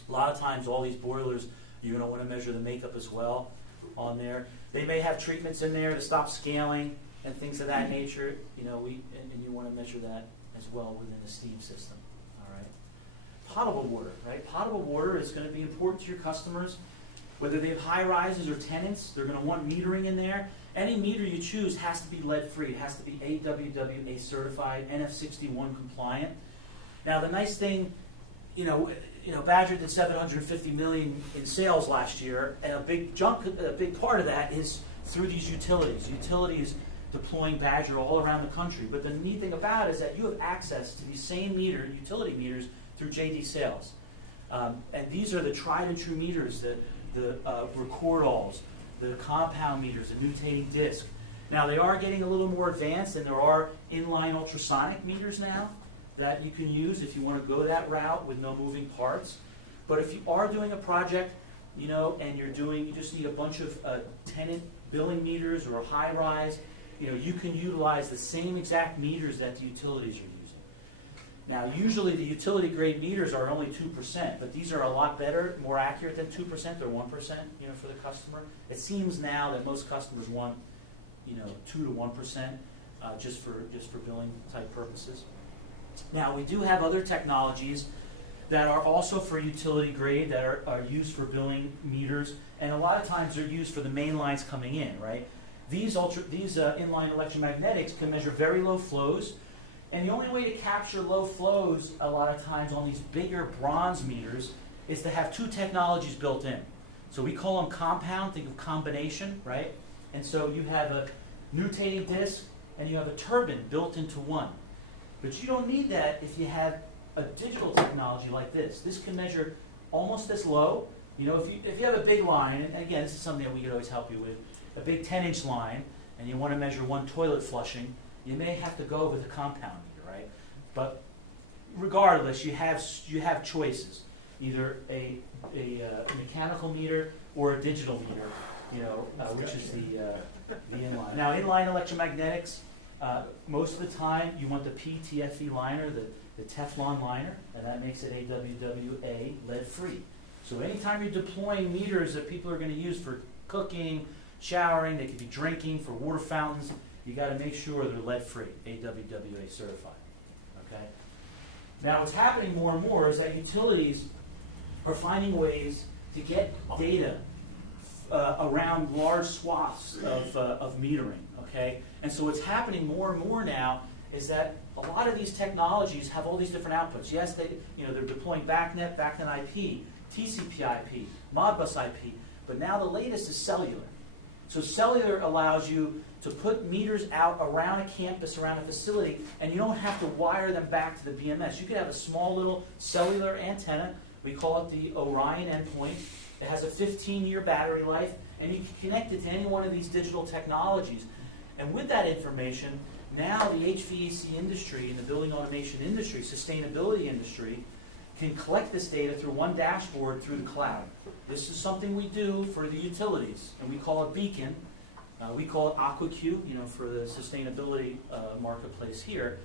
A lot of times all these boilers, you're going to want to measure the makeup as well on there. They may have treatments in there to stop scaling and things of that nature. And you want to measure that as well within the steam system. All right. Potable water, right? Potable water is going to be important to your customers. Whether they have high rises or tenants, they're going to want metering in there. Any meter you choose has to be lead-free. It has to be AWWA certified, NF61 compliant. Now the nice thing, Badger did $750 million in sales last year, and a big part of that is through these utilities. Utilities deploying Badger all around the country. But the neat thing about it is that you have access to these same utility meters through JD Sales. And these are the tried and true meters, the record-alls, the compound meters, the nutating disc. Now they are getting a little more advanced, and there are inline ultrasonic meters now that you can use if you want to go that route with no moving parts. But if you are doing a project, and you just need a bunch of tenant billing meters or a high rise, you can utilize the same exact meters that the utilities are using. Now, usually the utility grade meters are only 2%, but these are a lot better, more accurate than 2%. They're 1%, for the customer. It seems now that most customers want, 2 to 1%, just for billing type purposes. Now, we do have other technologies that are also for utility grade that are used for billing meters, and a lot of times they're used for the main lines coming in, right? These inline electromagnetics can measure very low flows, and the only way to capture low flows a lot of times on these bigger bronze meters is to have 2 technologies built in. So we call them compound, think of combination, right? And so you have a nutating disc and you have a turbine built into one. But you don't need that if you have a digital technology like this. This can measure almost this low. If you have a big line, and again, this is something that we could always help you with, a big 10-inch line, and you want to measure one toilet flushing, you may have to go with a compound meter, right? But regardless, you have choices, either a mechanical meter or a digital meter, which is the inline. Now, inline electromagnetics, most of the time you want the PTFE liner, the Teflon liner, and that makes it AWWA lead-free. So anytime you're deploying meters that people are going to use for cooking, showering, they could be drinking, for water fountains, you got to make sure they're lead-free, AWWA certified. Okay. Now, what's happening more and more is that utilities are finding ways to get data around large swaths of metering. Okay, and so what's happening more and more now is that a lot of these technologies have all these different outputs. Yes, they're deploying BACnet IP, TCP/IP, Modbus IP, but now the latest is cellular. So cellular allows you to put meters out around a campus, around a facility, and you don't have to wire them back to the BMS. You could have a small little cellular antenna. We call it the Orion endpoint. It has a 15-year battery life, and you can connect it to any one of these digital technologies. And with that information, now the HVAC industry and the building automation industry, sustainability industry, can collect this data through one dashboard through the cloud. This is something we do for the utilities, and we call it Beacon. We call it AquaQ, for the sustainability marketplace here.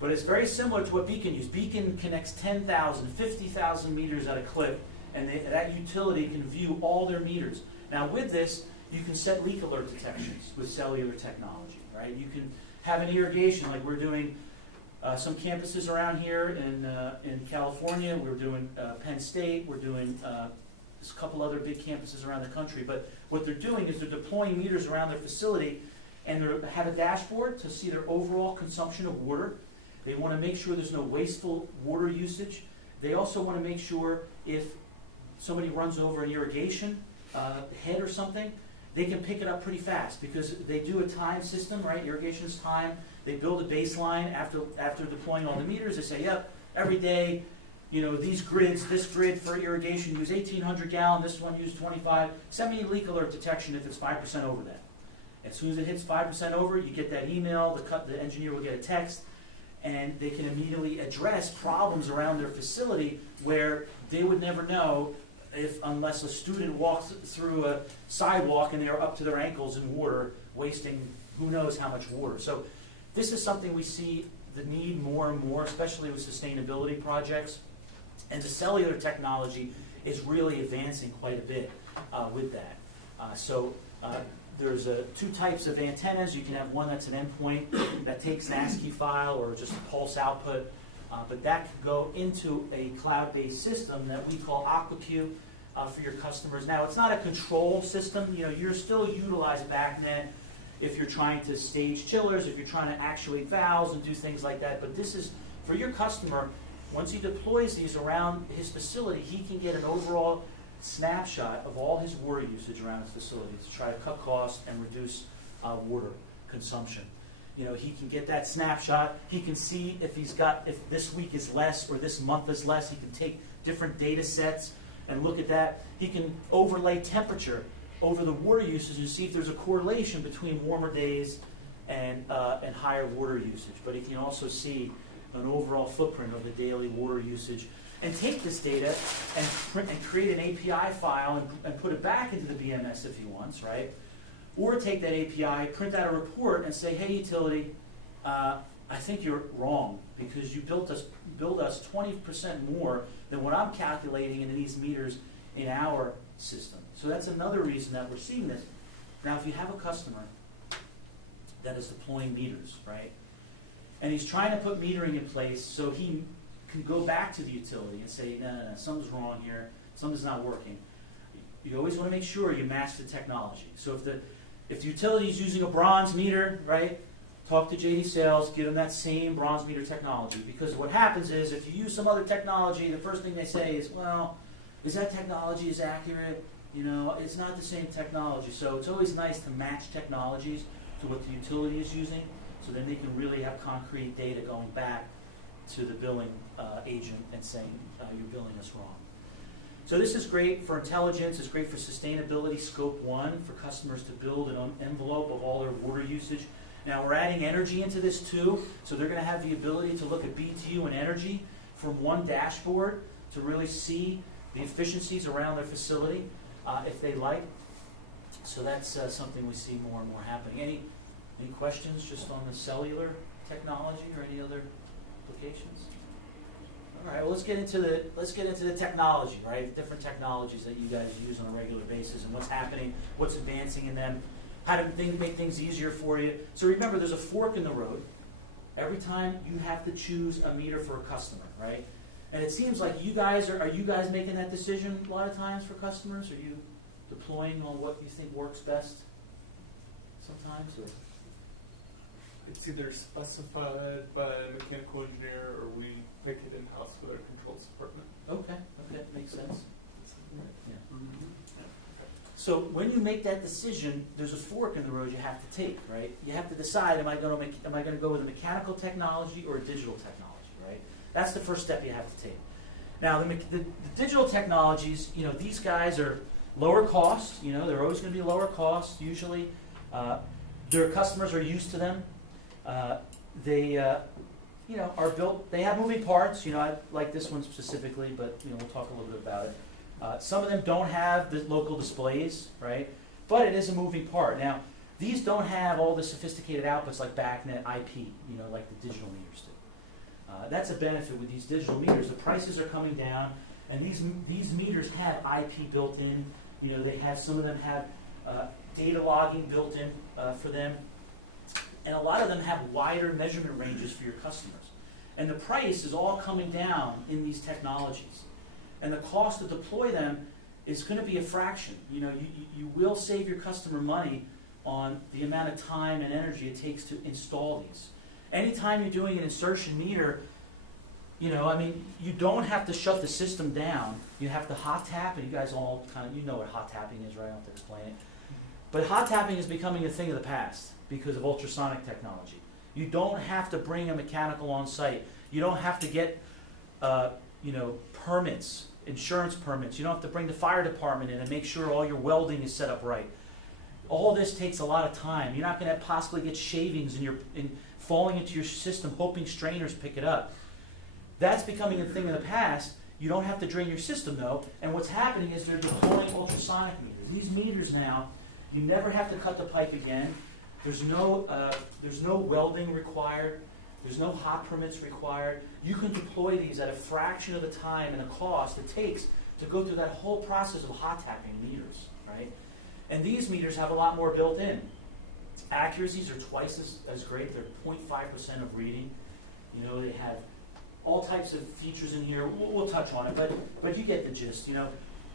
But it's very similar to what Beacon uses. Beacon connects 10,000, 50,000 meters at a clip, and that utility can view all their meters. Now with this, you can set leak alert detections with cellular technology, right? You can have an irrigation, like we're doing some campuses around here in California. We're doing Penn State. We're doing a couple other big campuses around the country. But what they're doing is they're deploying meters around their facility, and they have a dashboard to see their overall consumption of water. They want to make sure there's no wasteful water usage. They also want to make sure if somebody runs over an irrigation head or something, they can pick it up pretty fast because they do a time system, right? Irrigation's time. They build a baseline after deploying all the meters. They say, yep, every day, these grids, this grid for irrigation use 1,800 gallon, this one used 25. Send me a leak alert detection if it's 5% over that. As soon as it hits 5% over, you get that email, the engineer will get a text, and they can immediately address problems around their facility where they would never know unless a student walks through a sidewalk and they're up to their ankles in water, wasting who knows how much water. So this is something we see the need more and more, especially with sustainability projects. And the cellular technology is really advancing quite a bit with that. There's two types of antennas. You can have one that's an endpoint that takes an ASCII file or just a pulse output. But that can go into a cloud-based system that we call AquaQ for your customers. Now, it's not a control system. You're still utilizing BACnet if you're trying to stage chillers, if you're trying to actuate valves and do things like that. But this is for your customer. Once he deploys these around his facility, he can get an overall snapshot of all his water usage around his facility to try to cut costs and reduce water consumption. He can get that snapshot. He can see if this week is less or this month is less. He can take different data sets and look at that. He can overlay temperature over the water usage and see if there's a correlation between warmer days and higher water usage. But he can also see an overall footprint of the daily water usage and take this data and create an API file and put it back into the BMS if he wants, right? Or take that API, print out a report, and say, hey, utility, I think you're wrong because you billed us 20% more than what I'm calculating in these meters in our system. So that's another reason that we're seeing this. Now, if you have a customer that is deploying meters, right, and he's trying to put metering in place so he can go back to the utility and say, no, something's wrong here, something's not working. You always want to make sure you match the technology. So if the utility is using a bronze meter, right, talk to JD Sales, give them that same bronze meter technology. Because what happens is if you use some other technology, the first thing they say is, well, is that technology as accurate? It's not the same technology. So it's always nice to match technologies to what the utility is using, so then they can really have concrete data going back to the billing agent and saying, you're billing us wrong. So this is great for intelligence. It's great for sustainability, scope 1, for customers to build an envelope of all their water usage. Now we're adding energy into this too, so they're going to have the ability to look at BTU and energy from one dashboard to really see the efficiencies around their facility if they like. So that's something we see more and more happening. Any questions just on the cellular technology or any other applications? All right, well, let's get into the technology, right? Different technologies that you guys use on a regular basis and what's happening, what's advancing in them, how to make things easier for you. So remember, there's a fork in the road. Every time you have to choose a meter for a customer, right? And it seems like you guys are you guys making that decision a lot of times for customers? Are you deploying on what you think works best sometimes? Or? It's either specified by a mechanical engineer or we pick it in-house with our controls department. Okay, makes sense. Yeah. So when you make that decision, there's a fork in the road you have to take, right? You have to decide, am I going to go with a mechanical technology or a digital technology, right? That's the first step you have to take. Now, the digital technologies, these guys are lower cost. They're always going to be lower cost, usually. Their customers are used to them. They are built, they have moving parts. I like this one specifically, but, we'll talk a little bit about it. Some of them don't have the local displays, right? But it is a moving part. Now, these don't have all the sophisticated outputs like BACnet, IP, like the digital meters do. That's a benefit with these digital meters. The prices are coming down, and these meters have IP built in. Some of them have data logging built in for them. And a lot of them have wider measurement ranges for your customers. And the price is all coming down in these technologies. And the cost to deploy them is going to be a fraction. You will save your customer money on the amount of time and energy it takes to install these. Anytime you're doing an insertion meter, you don't have to shut the system down. You have to hot tap, and you guys all you know what hot tapping is, right? I don't have to explain it. But hot tapping is becoming a thing of the past because of ultrasonic technology. You don't have to bring a mechanical on site. You don't have to get, permits, insurance permits. You don't have to bring the fire department in and make sure all your welding is set up right. All this takes a lot of time. You're not going to possibly get shavings in falling into your system, hoping strainers pick it up. That's becoming a thing of the past. You don't have to drain your system, though. And what's happening is they're deploying ultrasonic meters. These meters now, you never have to cut the pipe again. There's no welding required. There's no hot permits required. You can deploy these at a fraction of the time and the cost it takes to go through that whole process of hot tapping meters, right? And these meters have a lot more built in. Accuracies are twice as great. They're 0.5% of reading. They have all types of features in here. We'll touch on it, but you get the gist.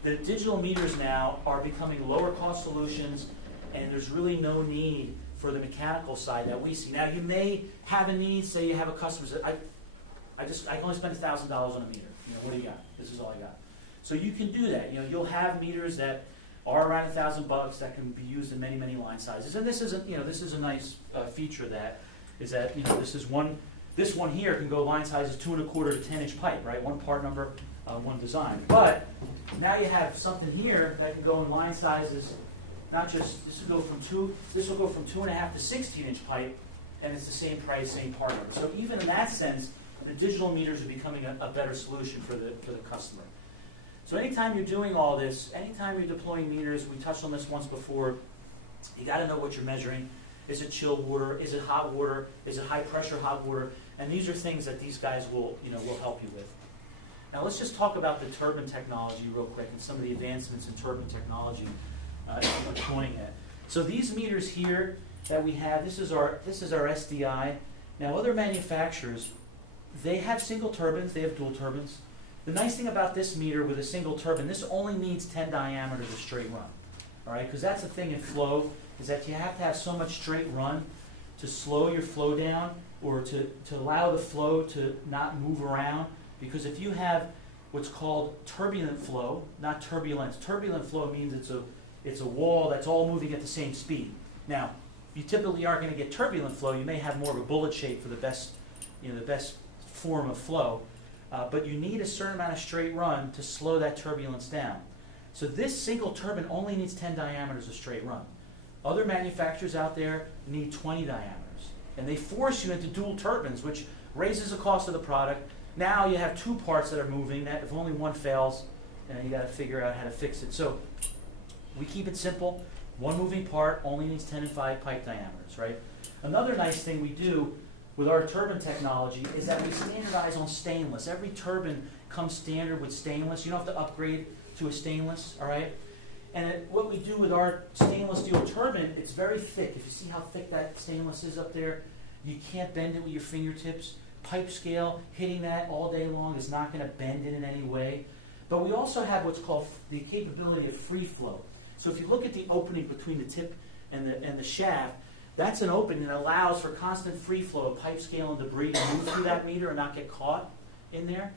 The digital meters now are becoming lower cost solutions, and there's really no need for the mechanical side that we see. Now, you may have a need, say you have a customer that I can only spend $1,000 on a meter. What do you got? This is all I got. So you can do that. You'll have meters that are around $1,000 that can be used in many, many line sizes. And this is a nice feature that is that this one here can go line sizes 2 1/4 to 10-inch pipe, right? One part number, one design. But now you have something here that can go in line sizes. Not just this will go from 2.5 to 16-inch pipe, and it's the same price, same part number. So even in that sense, the digital meters are becoming a better solution for the customer. So anytime you're doing all this, anytime you're deploying meters, we touched on this once before. You got to know what you're measuring. Is it chilled water? Is it hot water? Is it high pressure hot water? And these are things that these guys will help you with. Now let's just talk about the turbine technology real quick and some of the advancements in turbine technology. Deploying it. So these meters here that we have, this is our SDI. Now other manufacturers, they have single turbines, they have dual turbines. The nice thing about this meter with a single turbine, this only needs 10 diameters of straight run. All right, because that's the thing in flow, is that you have to have so much straight run to slow your flow down or to allow the flow to not move around. Because if you have what's called turbulent flow, not turbulence. Turbulent flow means it's a wall that's all moving at the same speed. Now, you typically aren't going to get turbulent flow. You may have more of a bullet shape for the best form of flow. But you need a certain amount of straight run to slow that turbulence down. So this single turbine only needs 10 diameters of straight run. Other manufacturers out there need 20 diameters. And they force you into dual turbines, which raises the cost of the product. Now you have two parts that are moving. That if only one fails, you got to figure out how to fix it. So we keep it simple. One moving part only needs 10 and 5 pipe diameters, right? Another nice thing we do with our turbine technology is that we standardize on stainless. Every turbine comes standard with stainless. You don't have to upgrade to a stainless, all right? And what we do with our stainless steel turbine, it's very thick. If you see how thick that stainless is up there, you can't bend it with your fingertips. Pipe scale, hitting that all day long is not going to bend it in any way. But we also have what's called the capability of free flow. So if you look at the opening between the tip and the shaft, that's an opening that allows for constant free flow of pipe scale and debris to move through that meter and not get caught in there.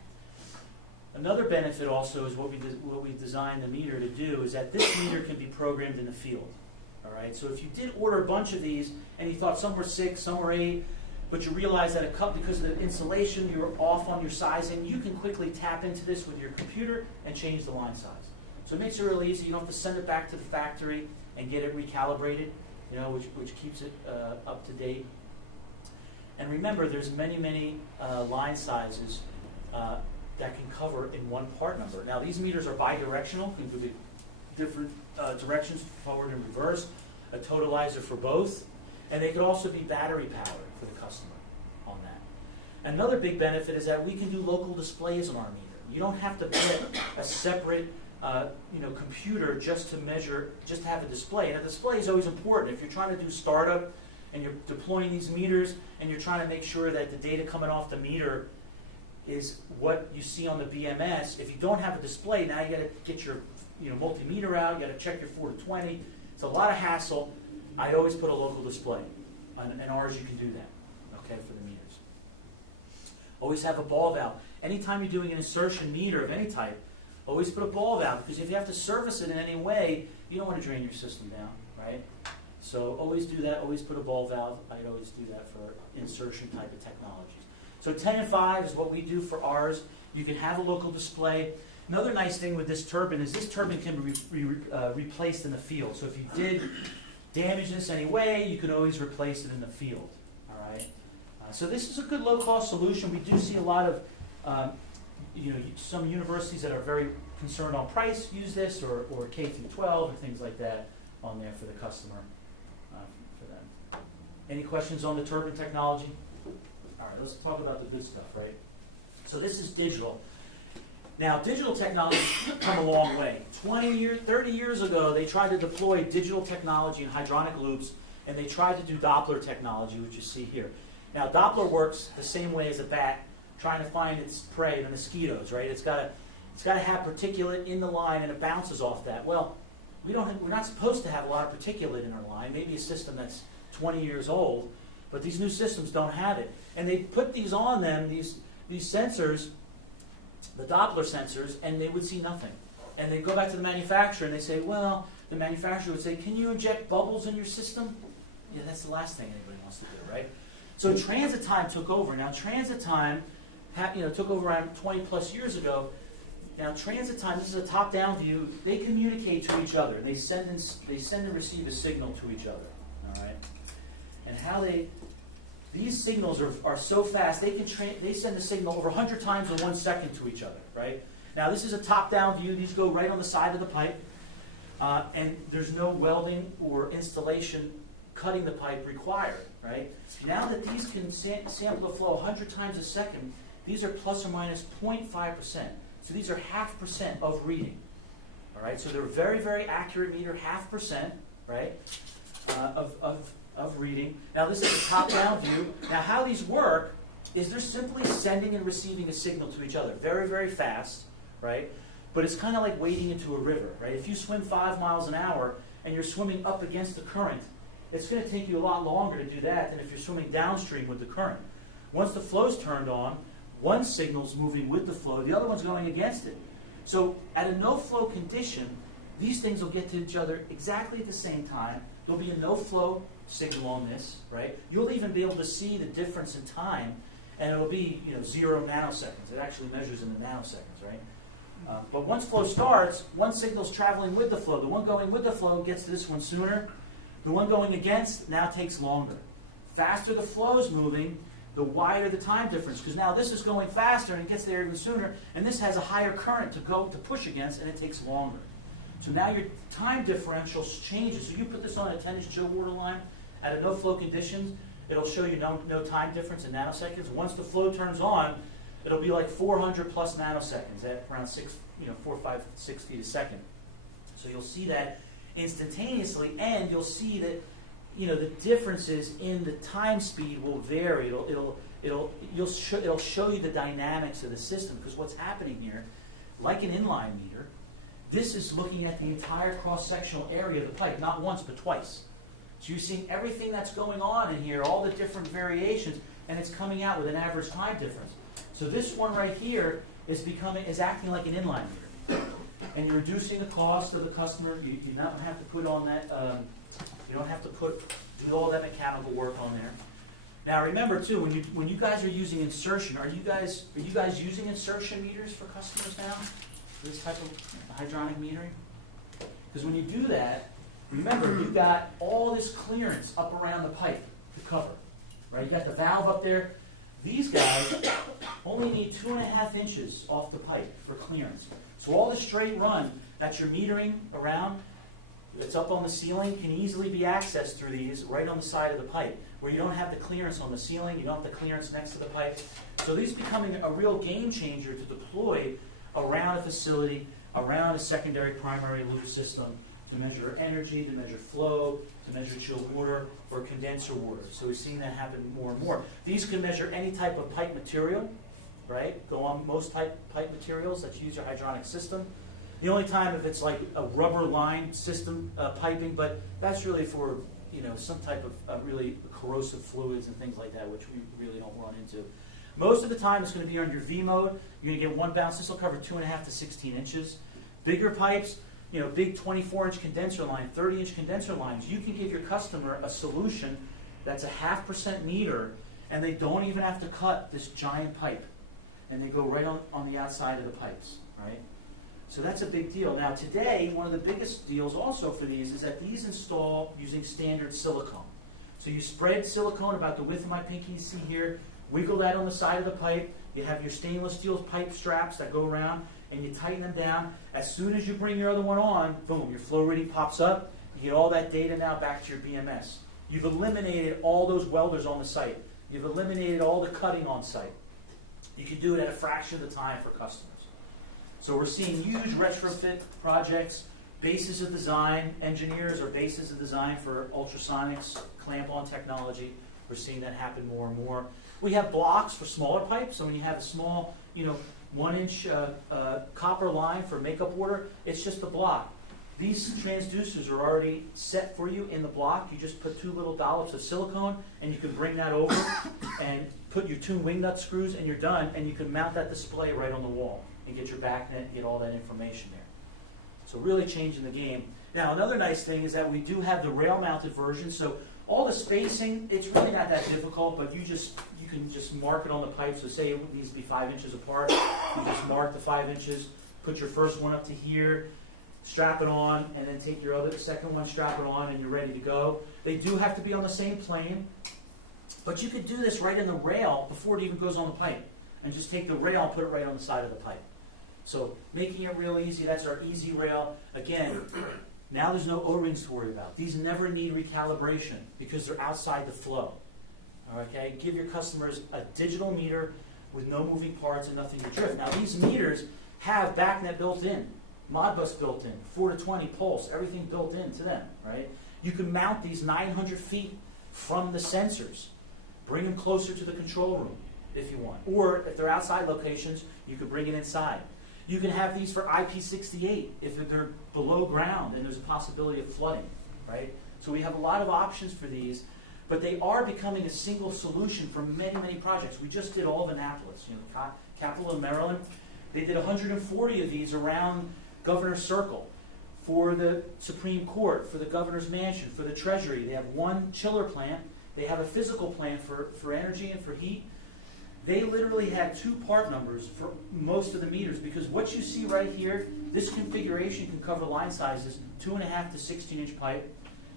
Another benefit also is what we designed the meter to do is that this meter can be programmed in the field. All right. So if you did order a bunch of these and you thought some were 6, some were 8, but you realize that because of the insulation you were off on your sizing, you can quickly tap into this with your computer and change the line size. So it makes it real easy. You don't have to send it back to the factory and get it recalibrated, which keeps it up to date. And remember, there's many line sizes that can cover in one part number. Now these meters are bidirectional, can be different directions, forward and reverse, a totalizer for both, and they could also be battery powered for the customer on that. Another big benefit is that we can do local displays on our meter. You don't have to get a separate computer just to measure, just to have a display. And a display is always important. If you're trying to do startup and you're deploying these meters and you're trying to make sure that the data coming off the meter is what you see on the BMS, if you don't have a display, now you got to get your multimeter out, you got to check your 4 to 20. It's a lot of hassle. I always put a local display. On ours, you can do that, okay, for the meters. Always have a ball valve. Anytime you're doing an insertion meter of any type, always put a ball valve, because if you have to service it in any way, you don't want to drain your system down, right? So always do that. Always put a ball valve. I'd always do that for insertion type of technologies. So 10 and 5 is what we do for ours. You can have a local display. Another nice thing with this turbine is this turbine can be replaced in the field. So if you did damage this anyway, you could always replace it in the field. All right. So this is a good low-cost solution. We do see a lot of some universities that are very concerned on price use this, or K through 12 or things like that on there for the customer. For them. Any questions on the turbine technology? All right, let's talk about the good stuff, right? So this is digital. Now, digital technology come a long way. 30 years ago, they tried to deploy digital technology in hydronic loops, and they tried to do Doppler technology, which you see here. Now, Doppler works the same way as a bat trying to find its prey, the mosquitoes, right? It's got to have particulate in the line, and it bounces off that. Well, we're not supposed to have a lot of particulate in our line. Maybe a system that's 20 years old, but these new systems don't have it. And they put these on them, these sensors, the Doppler sensors, and they would see nothing. And they go back to the manufacturer and they say, well, the manufacturer would say, can you inject bubbles in your system? Yeah, that's the last thing anybody wants to do, right? So transit time took over. Now transit time took over around 20 plus years ago. Now transit time, this is a top-down view, they communicate to each other. They send and receive a signal to each other, all right? And how these signals are so fast, they send the signal over 100 times in 1 second to each other, right? Now this is a top-down view. These go right on the side of the pipe, and there's no welding or installation cutting the pipe required, right? Now that these can sample the flow 100 times a second, these are plus or minus 0.5%. So these are 0.5% of reading, all right? So they're very, very accurate meter, 0.5%, right, of reading. Now this is a top-down view. Now how these work is they're simply sending and receiving a signal to each other, very, very fast, right? But it's kind of like wading into a river, right? If you swim 5 miles an hour and you're swimming up against the current, it's going to take you a lot longer to do that than if you're swimming downstream with the current. Once the flow's turned on, one signal's moving with the flow, the other one's going against it. So at a no-flow condition, these things will get to each other exactly at the same time. There'll be a no-flow signal on this, right? You'll even be able to see the difference in time, and it'll be 0 nanoseconds. It actually measures in the nanoseconds, right? But once flow starts, one signal's traveling with the flow. The one going with the flow gets to this one sooner. The one going against now takes longer. faster the flow's moving, the wider the time difference, because now this is going faster and it gets there even sooner, and this has a higher current to push against, and it takes longer. So now your time differential changes. So you put this on a 10-inch chill water line at a no-flow conditions, it'll show you no time difference in nanoseconds. Once the flow turns on, it'll be like 400 plus nanoseconds at around 4, 5, 6 feet a second. So you'll see that instantaneously, and you'll see that the differences in the time speed will vary. It'll show you the dynamics of the system, because what's happening here, like an inline meter, this is looking at the entire cross-sectional area of the pipe, not once but twice. So you're seeing everything that's going on in here, all the different variations, and it's coming out with an average time difference. So this one right here is acting like an inline meter, and you're reducing the cost of the customer. You don't have to put on that. You don't have to do all that mechanical work on there. Now remember too, when you guys are using insertion, are you guys using insertion meters for customers now? This type of hydronic metering? Because when you do that, remember you've got all this clearance up around the pipe to cover, right? You got the valve up there. These guys only need 2.5 inches off the pipe for clearance. So all the straight run that you're metering around, that's up on the ceiling, can easily be accessed through these right on the side of the pipe, where you don't have the clearance on the ceiling, you don't have the clearance next to the pipe. So these are becoming a real game changer to deploy around a facility, around a secondary primary loop system, to measure energy, to measure flow, to measure chilled water or condenser water. So we're seeing that happen more and more. These can measure any type of pipe material, right? Go on most pipe materials that use your hydronic system. The only time if it's like a rubber line system piping, but that's really for some type of really corrosive fluids and things like that, which we really don't run into. Most of the time it's going to be on your V mode. You're going to get one bounce. This will cover 2.5 to 16 inches. Bigger pipes, big 24-inch condenser line, 30-inch condenser lines, you can give your customer a solution that's a 0.5% meter, and they don't even have to cut this giant pipe. And they go right on the outside of the pipes, right? So that's a big deal. Now today, one of the biggest deals also for these is that these install using standard silicone. So you spread silicone about the width of my pinky, you see here, wiggle that on the side of the pipe. You have your stainless steel pipe straps that go around, and you tighten them down. As soon as you bring your other one on, boom, your flow reading pops up. You get all that data now back to your BMS. You've eliminated all those welders on the site. You've eliminated all the cutting on site. You can do it at a fraction of the time for customers. So we're seeing huge retrofit projects, bases of design, engineers or bases of design for ultrasonics, clamp-on technology. We're seeing that happen more and more. We have blocks for smaller pipes. So when you have a small, 1-inch copper line for makeup water, it's just a block. These transducers are already set for you in the block. You just put 2 little dollops of silicone, and you can bring that over and put your 2 wing nut screws, and you're done. And you can mount that display right on the wall and get your backnet and get all that information there. So really changing the game. Now another nice thing is that we do have the rail-mounted version. So all the spacing, it's really not that difficult, but you can just mark it on the pipe. So say it needs to be 5 inches apart. You just mark the 5 inches, put your first one up to here, strap it on, and then take your second one, strap it on, and you're ready to go. They do have to be on the same plane, but you could do this right in the rail before it even goes on the pipe, and just take the rail and put it right on the side of the pipe. So making it real easy. That's our easy rail. Again, now there's no O-rings to worry about. These never need recalibration because they're outside the flow. Okay, give your customers a digital meter with no moving parts and nothing to drift. Now these meters have backnet built in, Modbus built in, 4 to 20 pulse, everything built into them, right? You can mount these 900 feet from the sensors. Bring them closer to the control room if you want. Or if they're outside locations, you could bring it inside. You can have these for IP68 if they're below ground and there's a possibility of flooding, right? So we have a lot of options for these, but they are becoming a single solution for many, many projects. We just did all of Annapolis, capital of Maryland. They did 140 of these around Governor's Circle for the Supreme Court, for the Governor's Mansion, for the Treasury. They have one chiller plant. They have a physical plant for energy and for heat. They literally had 2 part numbers for most of the meters because what you see right here, this configuration can cover line sizes 2.5 to 16-inch pipe.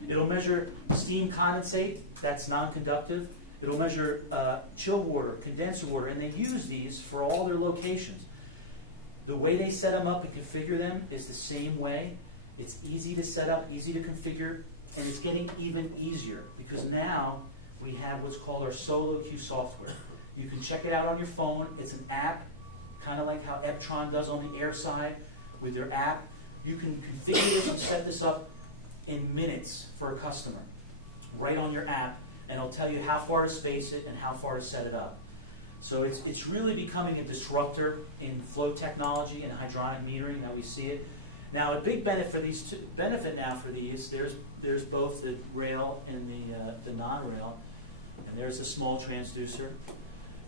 It'll measure steam condensate, that's non-conductive. It'll measure chill water, condenser water, and they use these for all their locations. The way they set them up and configure them is the same way. It's easy to set up, easy to configure, and it's getting even easier because now we have what's called our SoloQ software. You can check it out on your phone. It's an app, kind of like how Eptron does on the air side with their app. You can configure this and set this up in minutes for a customer, right on your app, and it'll tell you how far to space it and how far to set it up. So it's really becoming a disruptor in flow technology and hydronic metering that we see it. Now a big benefit for these there's both the rail and the non-rail, and there's a small transducer,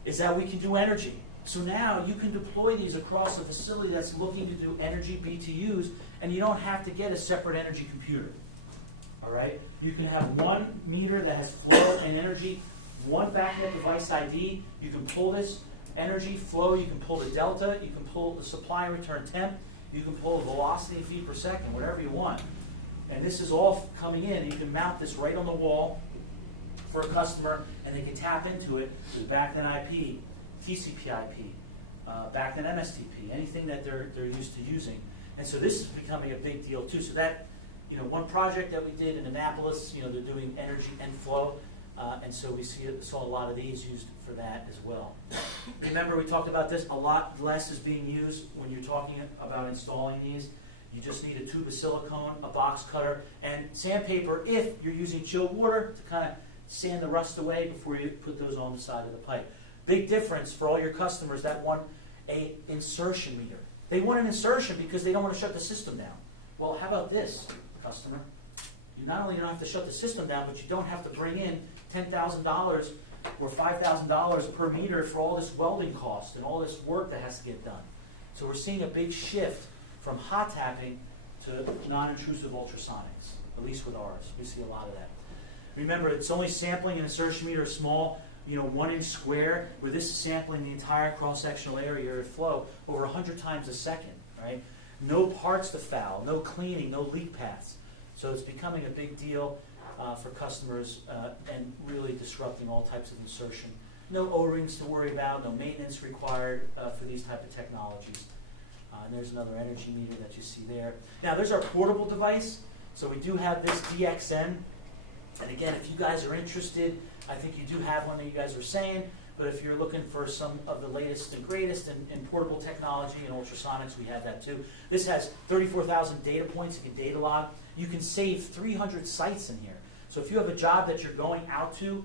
is that we can do energy. So now you can deploy these across a facility that's looking to do energy BTUs, and you don't have to get a separate energy computer. All right? You can have one meter that has flow and energy, one backup device ID. You can pull this energy flow, you can pull the delta, you can pull the supply and return temp, you can pull the velocity in feet per second, whatever you want. And this is all coming in. You can mount this right on the wall for a customer, and they can tap into it with back-end IP, TCP/IP, back-end MSTP, anything that they're used to using. And so this is becoming a big deal too. So that, one project that we did in Annapolis, they're doing energy and flow, and so we saw a lot of these used for that as well. Remember, we talked about this. A lot less is being used when you're talking about installing these. You just need a tube of silicone, a box cutter, and sandpaper if you're using chilled water to kind of sand the rust away before you put those on the side of the pipe. Big difference for all your customers that want an insertion meter. They want an insertion because they don't want to shut the system down. Well, how about this, customer? You not only don't have to shut the system down, but you don't have to bring in $10,000 or $5,000 per meter for all this welding cost and all this work that has to get done. So we're seeing a big shift from hot tapping to non-intrusive ultrasonics, at least with ours. We see a lot of that. Remember, it's only sampling an insertion meter small, 1 inch square, where this is sampling the entire cross-sectional area of flow over 100 times a second, right? No parts to foul, no cleaning, no leak paths. So it's becoming a big deal for customers and really disrupting all types of insertion. No O-rings to worry about, no maintenance required for these type of technologies. And there's another energy meter that you see there. Now, there's our portable device. So we do have this DXN. And again, if you guys are interested, I think you do have one that you guys were saying, but if you're looking for some of the latest and greatest in portable technology and ultrasonics, we have that too. This has 34,000 data points. You can data log. You can save 300 sites in here. So if you have a job that you're going out to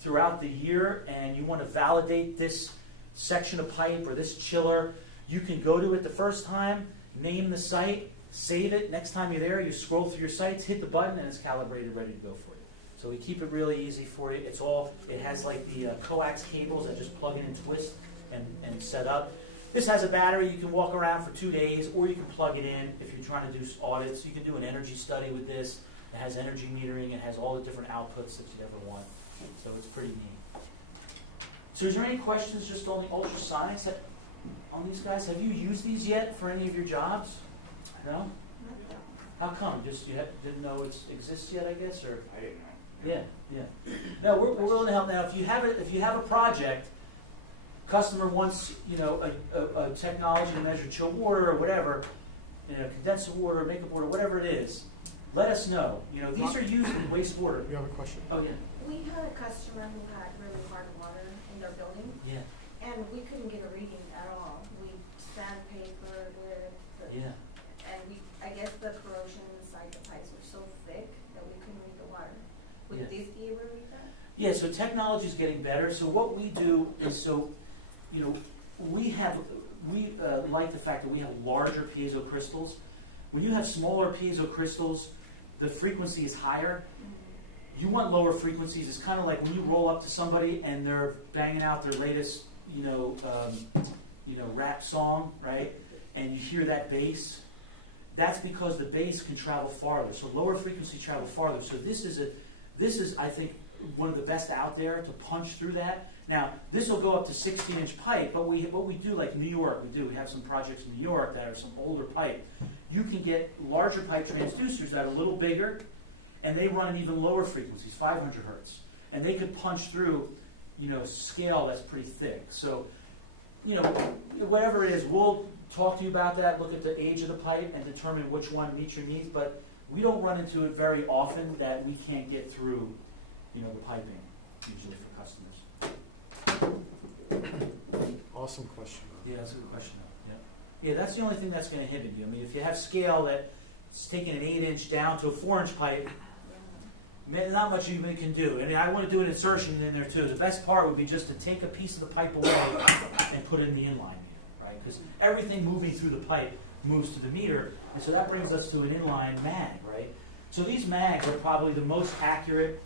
throughout the year and you want to validate this section of pipe or this chiller, you can go to it the first time, name the site, save it. Next time you're there, you scroll through your sites, hit the button, and it's calibrated, ready to go for you. So we keep it really easy for you. It has like the coax cables that just plug in and twist and set up. This has a battery. You can walk around for 2 days, or you can plug it in if you're trying to do audits. You can do an energy study with this. It has energy metering. It has all the different outputs that you'd ever want. So it's pretty neat. So is there any questions just on the ultrasonics on these guys? Have you used these yet for any of your jobs? No? How come? Just didn't know it exists yet, I guess, or I didn't know. Yeah. No, we're willing to help. Now, if you have a project, customer wants a technology to measure chilled water or whatever, condenser water, makeup water, whatever it is, let us know. These are used in wastewater. You have a question? Oh yeah. We had a customer who had really hard water in their building, Yeah. and we couldn't get a reading at all. We sandpapered it, and I guess the corrosion inside the pipes was so thick that we couldn't read the water. Would Yeah. this be able to read that? Yeah, so technology is getting better. So what we do is we like the fact that we have larger piezo crystals. When you have smaller piezo crystals, the frequency is higher. You want lower frequencies. It's kind of like when you roll up to somebody and they're banging out their latest, rap song, right? And you hear that bass. That's because the bass can travel farther. So lower frequency travel farther. So this is, I think, one of the best out there to punch through that. Now, this will go up to 16-inch pipe, but what we do, like New York, we have some projects in New York that are some older pipe. You can get larger pipe transducers that are a little bigger, and they run at even lower frequencies, 500 hertz, and they could punch through, scale that's pretty thick. So, whatever it is, we'll talk to you about that, look at the age of the pipe, and determine which one meets your needs, but we don't run into it very often that we can't get through, the piping, usually for customers. Awesome question. Yeah, that's a good question. Yeah, that's the only thing that's going to inhibit you. I mean, if you have scale that's taking an 8-inch down to a 4-inch pipe, man, not much you can do. I mean, I want to do an insertion in there too. The best part would be just to take a piece of the pipe away and put it in the inline meter, right? Because everything moving through the pipe moves to the meter, and so that brings us to an inline mag, right? So these mags are probably the most accurate.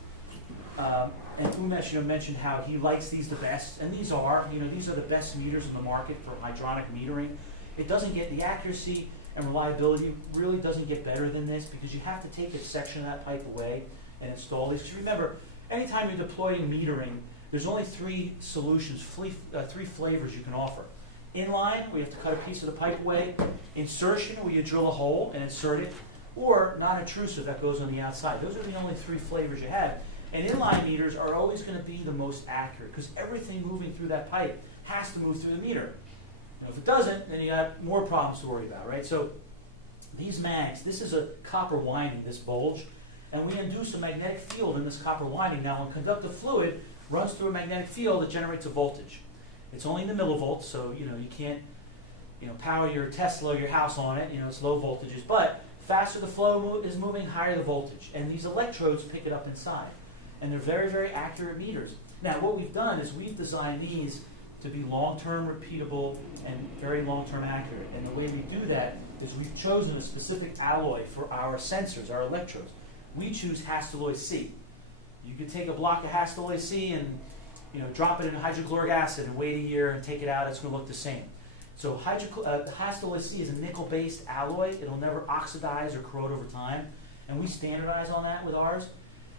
And Umesh, mentioned how he likes these the best, and these are the best meters in the market for hydronic metering. It doesn't get the accuracy and reliability really doesn't get better than this because you have to take a section of that pipe away and install these. Because remember, anytime you're deploying metering, there's only three solutions, three flavors you can offer. Inline, where you have to cut a piece of the pipe away. Insertion, where you drill a hole and insert it. Or non-intrusive, that goes on the outside. Those are the only three flavors you have. And inline meters are always going to be the most accurate because everything moving through that pipe has to move through the meter. If it doesn't, then you got more problems to worry about, right? So these mags, this is a copper winding, this bulge, and we induce a magnetic field in this copper winding. Now, when conductive fluid runs through a magnetic field, it generates a voltage. It's only in the millivolts, so you can't power your Tesla, your house on it. It's low voltages, but faster the flow is moving, higher the voltage, and these electrodes pick it up inside. And they're very, very accurate meters. Now, what we've done is we've designed these to be long-term, repeatable, and very long-term accurate. And the way we do that is we've chosen a specific alloy for our sensors, our electrodes. We choose Hastelloy C. You could take a block of Hastelloy C and drop it in hydrochloric acid and wait a year and take it out. It's going to look the same. So Hastelloy C is a nickel-based alloy. It'll never oxidize or corrode over time. And we standardize on that with ours.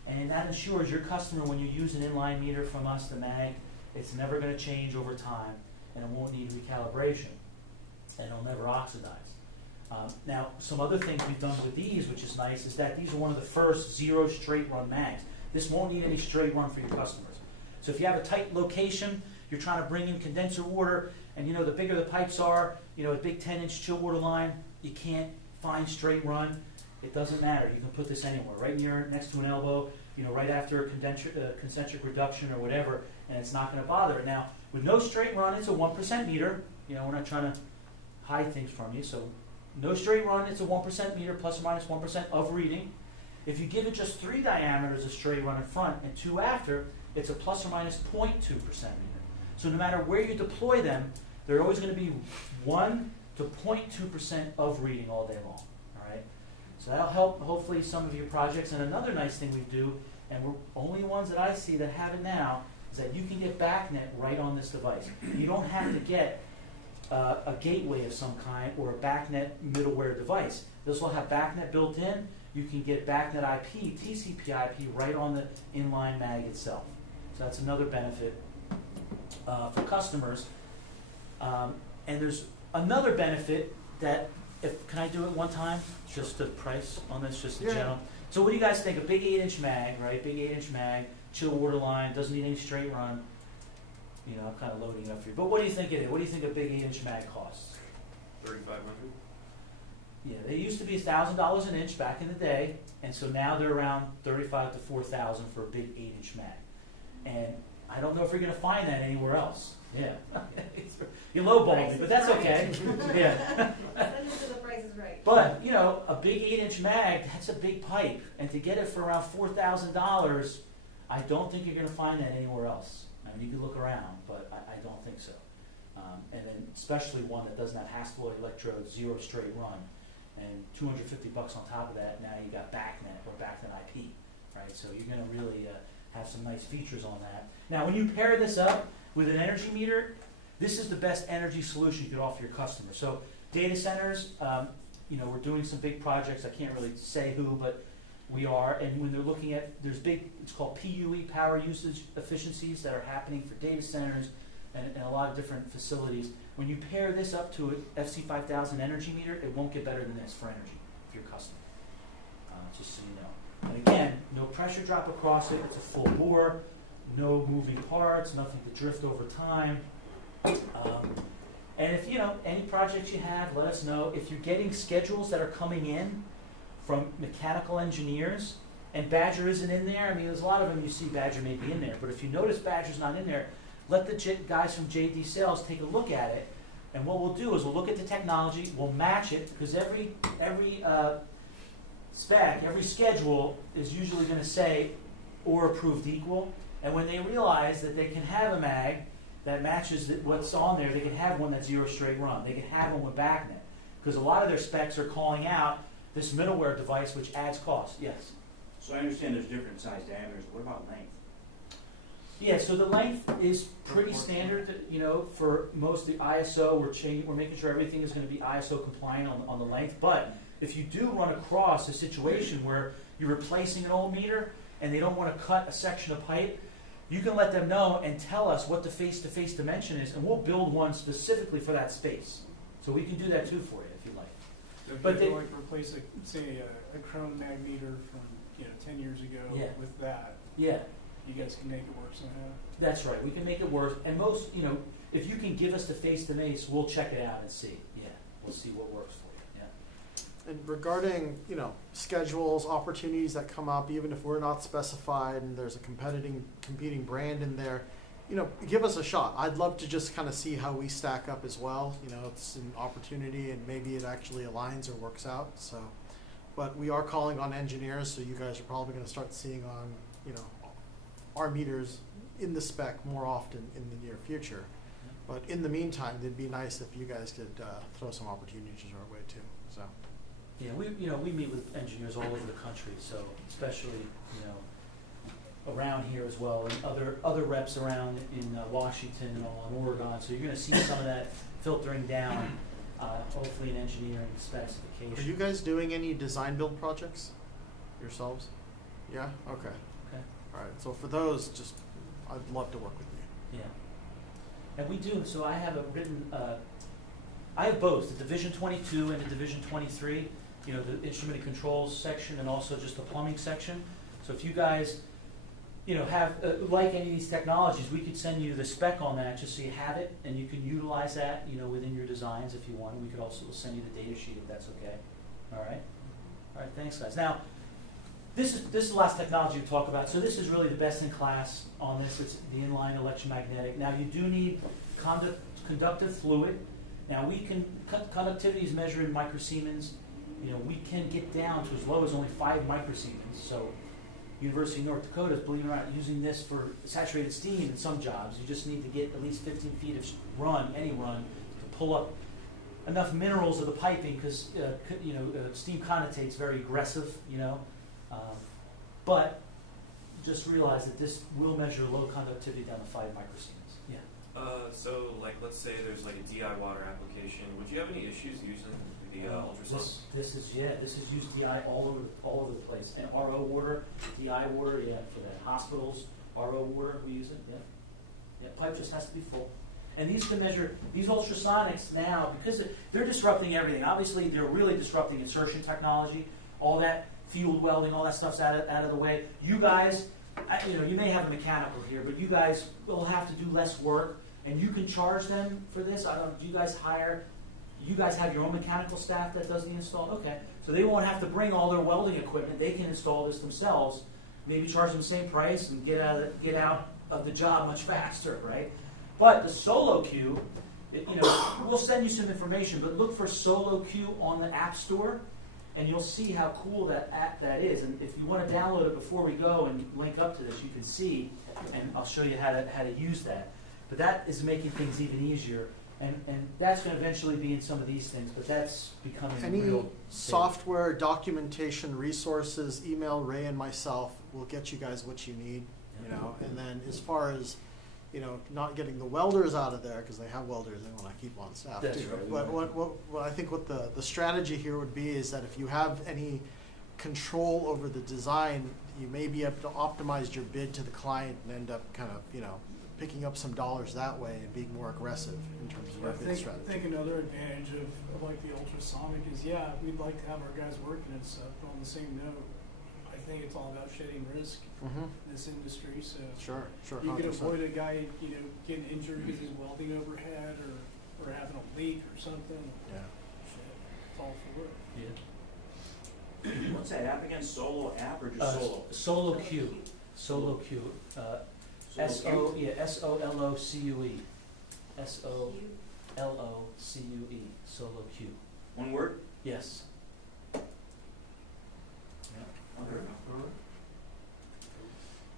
And that ensures your customer, when you use an inline meter from us, the mag, it's never going to change over time, and it won't need recalibration, and it'll never oxidize. Now, some other things we've done with these, which is nice, is that these are one of the first zero straight run mags. This won't need any straight run for your customers. So if you have a tight location, you're trying to bring in condenser water, and the bigger the pipes are, a big 10-inch chill water line, you can't find straight run. It doesn't matter. You can put this anywhere, right next to an elbow, right after a concentric reduction or whatever, and it's not going to bother it. Now, with no straight run, it's a 1% meter. We're not trying to hide things from you. So no straight run, it's a 1% meter, plus or minus 1% of reading. If you give it just 3 diameters of straight run in front and 2 after, it's a plus or minus 0.2% meter. So no matter where you deploy them, they're always going to be 1 to 0.2% of reading all day long. All right? So that'll help, hopefully, some of your projects. And another nice thing we do, and we're only ones that I see that have it now, is that you can get BACnet right on this device. You don't have to get a gateway of some kind or a BACnet middleware device. This will have BACnet built in. You can get BACnet IP, TCP IP right on the inline mag itself. So that's another benefit for customers. And there's another benefit that, can I do it one time? Just the price on this, just in general. So what do you guys think? A big 8-inch mag, right? Big 8-inch mag, chill water line, doesn't need any straight run. I'm kind of loading up for you. But what do you think it is? What do you think a big 8-inch mag costs? $3,500. Yeah, they used to be $1,000 an inch back in the day, and so now they're around $3,500 to $4,000 for a big 8-inch mag. And I don't know if you're going to find that anywhere else. Yeah, you lowballed me, but that's okay. Yeah. Send it to the Price is Right. But a big 8-inch mag, that's a big pipe, and to get it for around $4,000, I don't think you're going to find that anywhere else. I mean, you can look around, but I don't think so. And then especially one that doesn't have Hastelloy electrodes, zero straight run, and $250 on top of that. Now you got BACnet or BACnet IP, right? So you're going to really have some nice features on that. Now, when you pair this up with an energy meter, this is the best energy solution you could offer your customer. So data centers, we're doing some big projects. I can't really say who, but we are. And when they're looking at, there's big, it's called PUE, power usage efficiencies, that are happening for data centers and a lot of different facilities. When you pair this up to an FC5000 energy meter, it won't get better than this for energy for your customer, just so you know. And again, no pressure drop across it, it's a full bore, no moving parts, nothing to drift over time. And if, any projects you have, let us know. If you're getting schedules that are coming in from mechanical engineers, and Badger isn't in there, I mean, there's a lot of them you see Badger may be in there, but if you notice Badger's not in there, let the guys from JD Sales take a look at it, and what we'll do is we'll look at the technology, we'll match it, because every spec, every schedule is usually going to say or approved equal, and when they realize that they can have a mag that matches what's on there, they can have one that's 0 straight run, they can have one with backnet, because a lot of their specs are calling out this middleware device which adds cost. Yes? So I understand there's different size diameters. What about length? Yeah, so the length is pretty standard, for most of the ISO. We're making sure everything is going to be ISO compliant on the length. But if you do run across a situation where you're replacing an old meter and they don't want to cut a section of pipe, you can let them know and tell us what the face-to-face dimension is, and we'll build one specifically for that space. So we can do that too for you if you like. So if But you like replace a Chrome mag meter from 10 years ago with that, Yeah. you guys can make it work somehow. That's right. We can make it work. And most, if you can give us the face-to-face, we'll check it out and see. Yeah, we'll see what works for you. Yeah. And regarding, schedules, opportunities that come up, even if we're not specified and there's a competing brand in there, give us a shot. I'd love to just kind of see how we stack up as well. It's an opportunity and maybe it actually aligns or works out. So, but we are calling on engineers, so you guys are probably going to start seeing on, our meters in the spec more often in the near future. But in the meantime, it'd be nice if you guys could throw some opportunities our way too. So. Yeah, we meet with engineers all over the country, so especially around here as well, and other reps around in Washington and all in Oregon. So you're going to see some of that filtering down, hopefully in engineering specification. Are you guys doing any design build projects yourselves? Yeah. Okay. Okay. All right. So for those, I'd love to work with you. Yeah. And we do. So I have I have both the Division 22 and the Division 23. The instrument and controls section, and also just the plumbing section. So if you guys, have like any of these technologies, we could send you the spec on that just so you have it, and you can utilize that, within your designs if you want. We could also send you the data sheet if that's okay. All right. All right. Thanks, guys. Now, this is the last technology we talk about. So this is really the best in class on this. It's the inline electromagnetic. Now you do need conductive fluid. Now we can conductivity is measured in microsiemens. We can get down to as low as only 5 microsiemens. So University of North Dakota is, believe it or not, using this for saturated steam in some jobs. You just need to get at least 15 feet of any run, to pull up enough minerals of the piping, because steam condensate's very aggressive. But just realize that this will measure low conductivity down to 5 microsiemens. Yeah. So let's say there's a DI water application. Would you have any issues using the ultrasound? This is used DI all over the place. And RO water, DI water, for the hospitals, RO water, we use it, yeah. Pipe just has to be full. And these can measure, these ultrasonics now, because they're disrupting everything. Obviously, they're really disrupting insertion technology, all that field welding, all that stuff's out of the way. You guys, you may have a mechanical here, but you guys will have to do less work, and you can charge them for this. I don't know, do you guys have your own mechanical staff that does the install? Okay, so they won't have to bring all their welding equipment. They can install this themselves, maybe charge them the same price and get out of the job much faster, right? But the Solo Q, we'll send you some information, but look for Solo Q on the App Store, and you'll see how cool that app that is. And if you want to download it before we go and link up to this, you can see, and I'll show you how to use that. But that is making things even easier, and that's going to eventually be in some of these things, but that's becoming Any real software, documentation, resources, email Ray and myself. We'll get you guys what you need, And then as far as, not getting the welders out of there, because they have welders they want to keep on staff That's too. right. But what I think what the strategy here would be is that if you have any control over the design, you may be able to optimize your bid to the client and end up kind of, picking up some dollars that way and being more aggressive in terms of your bid strategy. I think another advantage of the ultrasonic is, we'd like to have our guys working and stuff, but on the same note, I think it's all about shedding risk Mm-hmm. in this industry, so. Sure, sure. You could 100%. avoid a guy, getting injured because he's welding overhead or having a leak or something. Yeah. Shit, it's all for it. Yeah. What's that app again? Solo app or just solo? Solo Q. Solo Q. Solo Q? SOLOCUE. SOLOCUE. Solo Q. One word? Yes.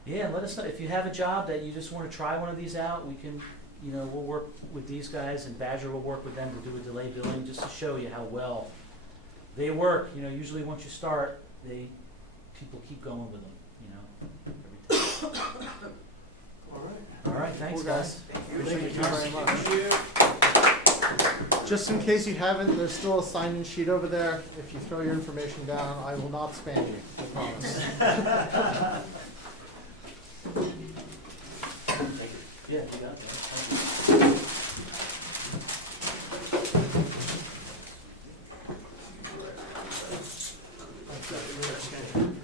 Yeah, let us know if you have a job that you just want to try one of these out. We can, we'll work with these guys, and Badger will work with them to do a delay billing just to show you how well they work. Usually once you start, people keep going with them. Every time. All right, thanks, Cool, guys. guys. Thank you very much. Just in case you haven't, there's still a sign-in sheet over there. If you throw your information down, I will not spam you. I promise. Yeah, you got that. Thank you.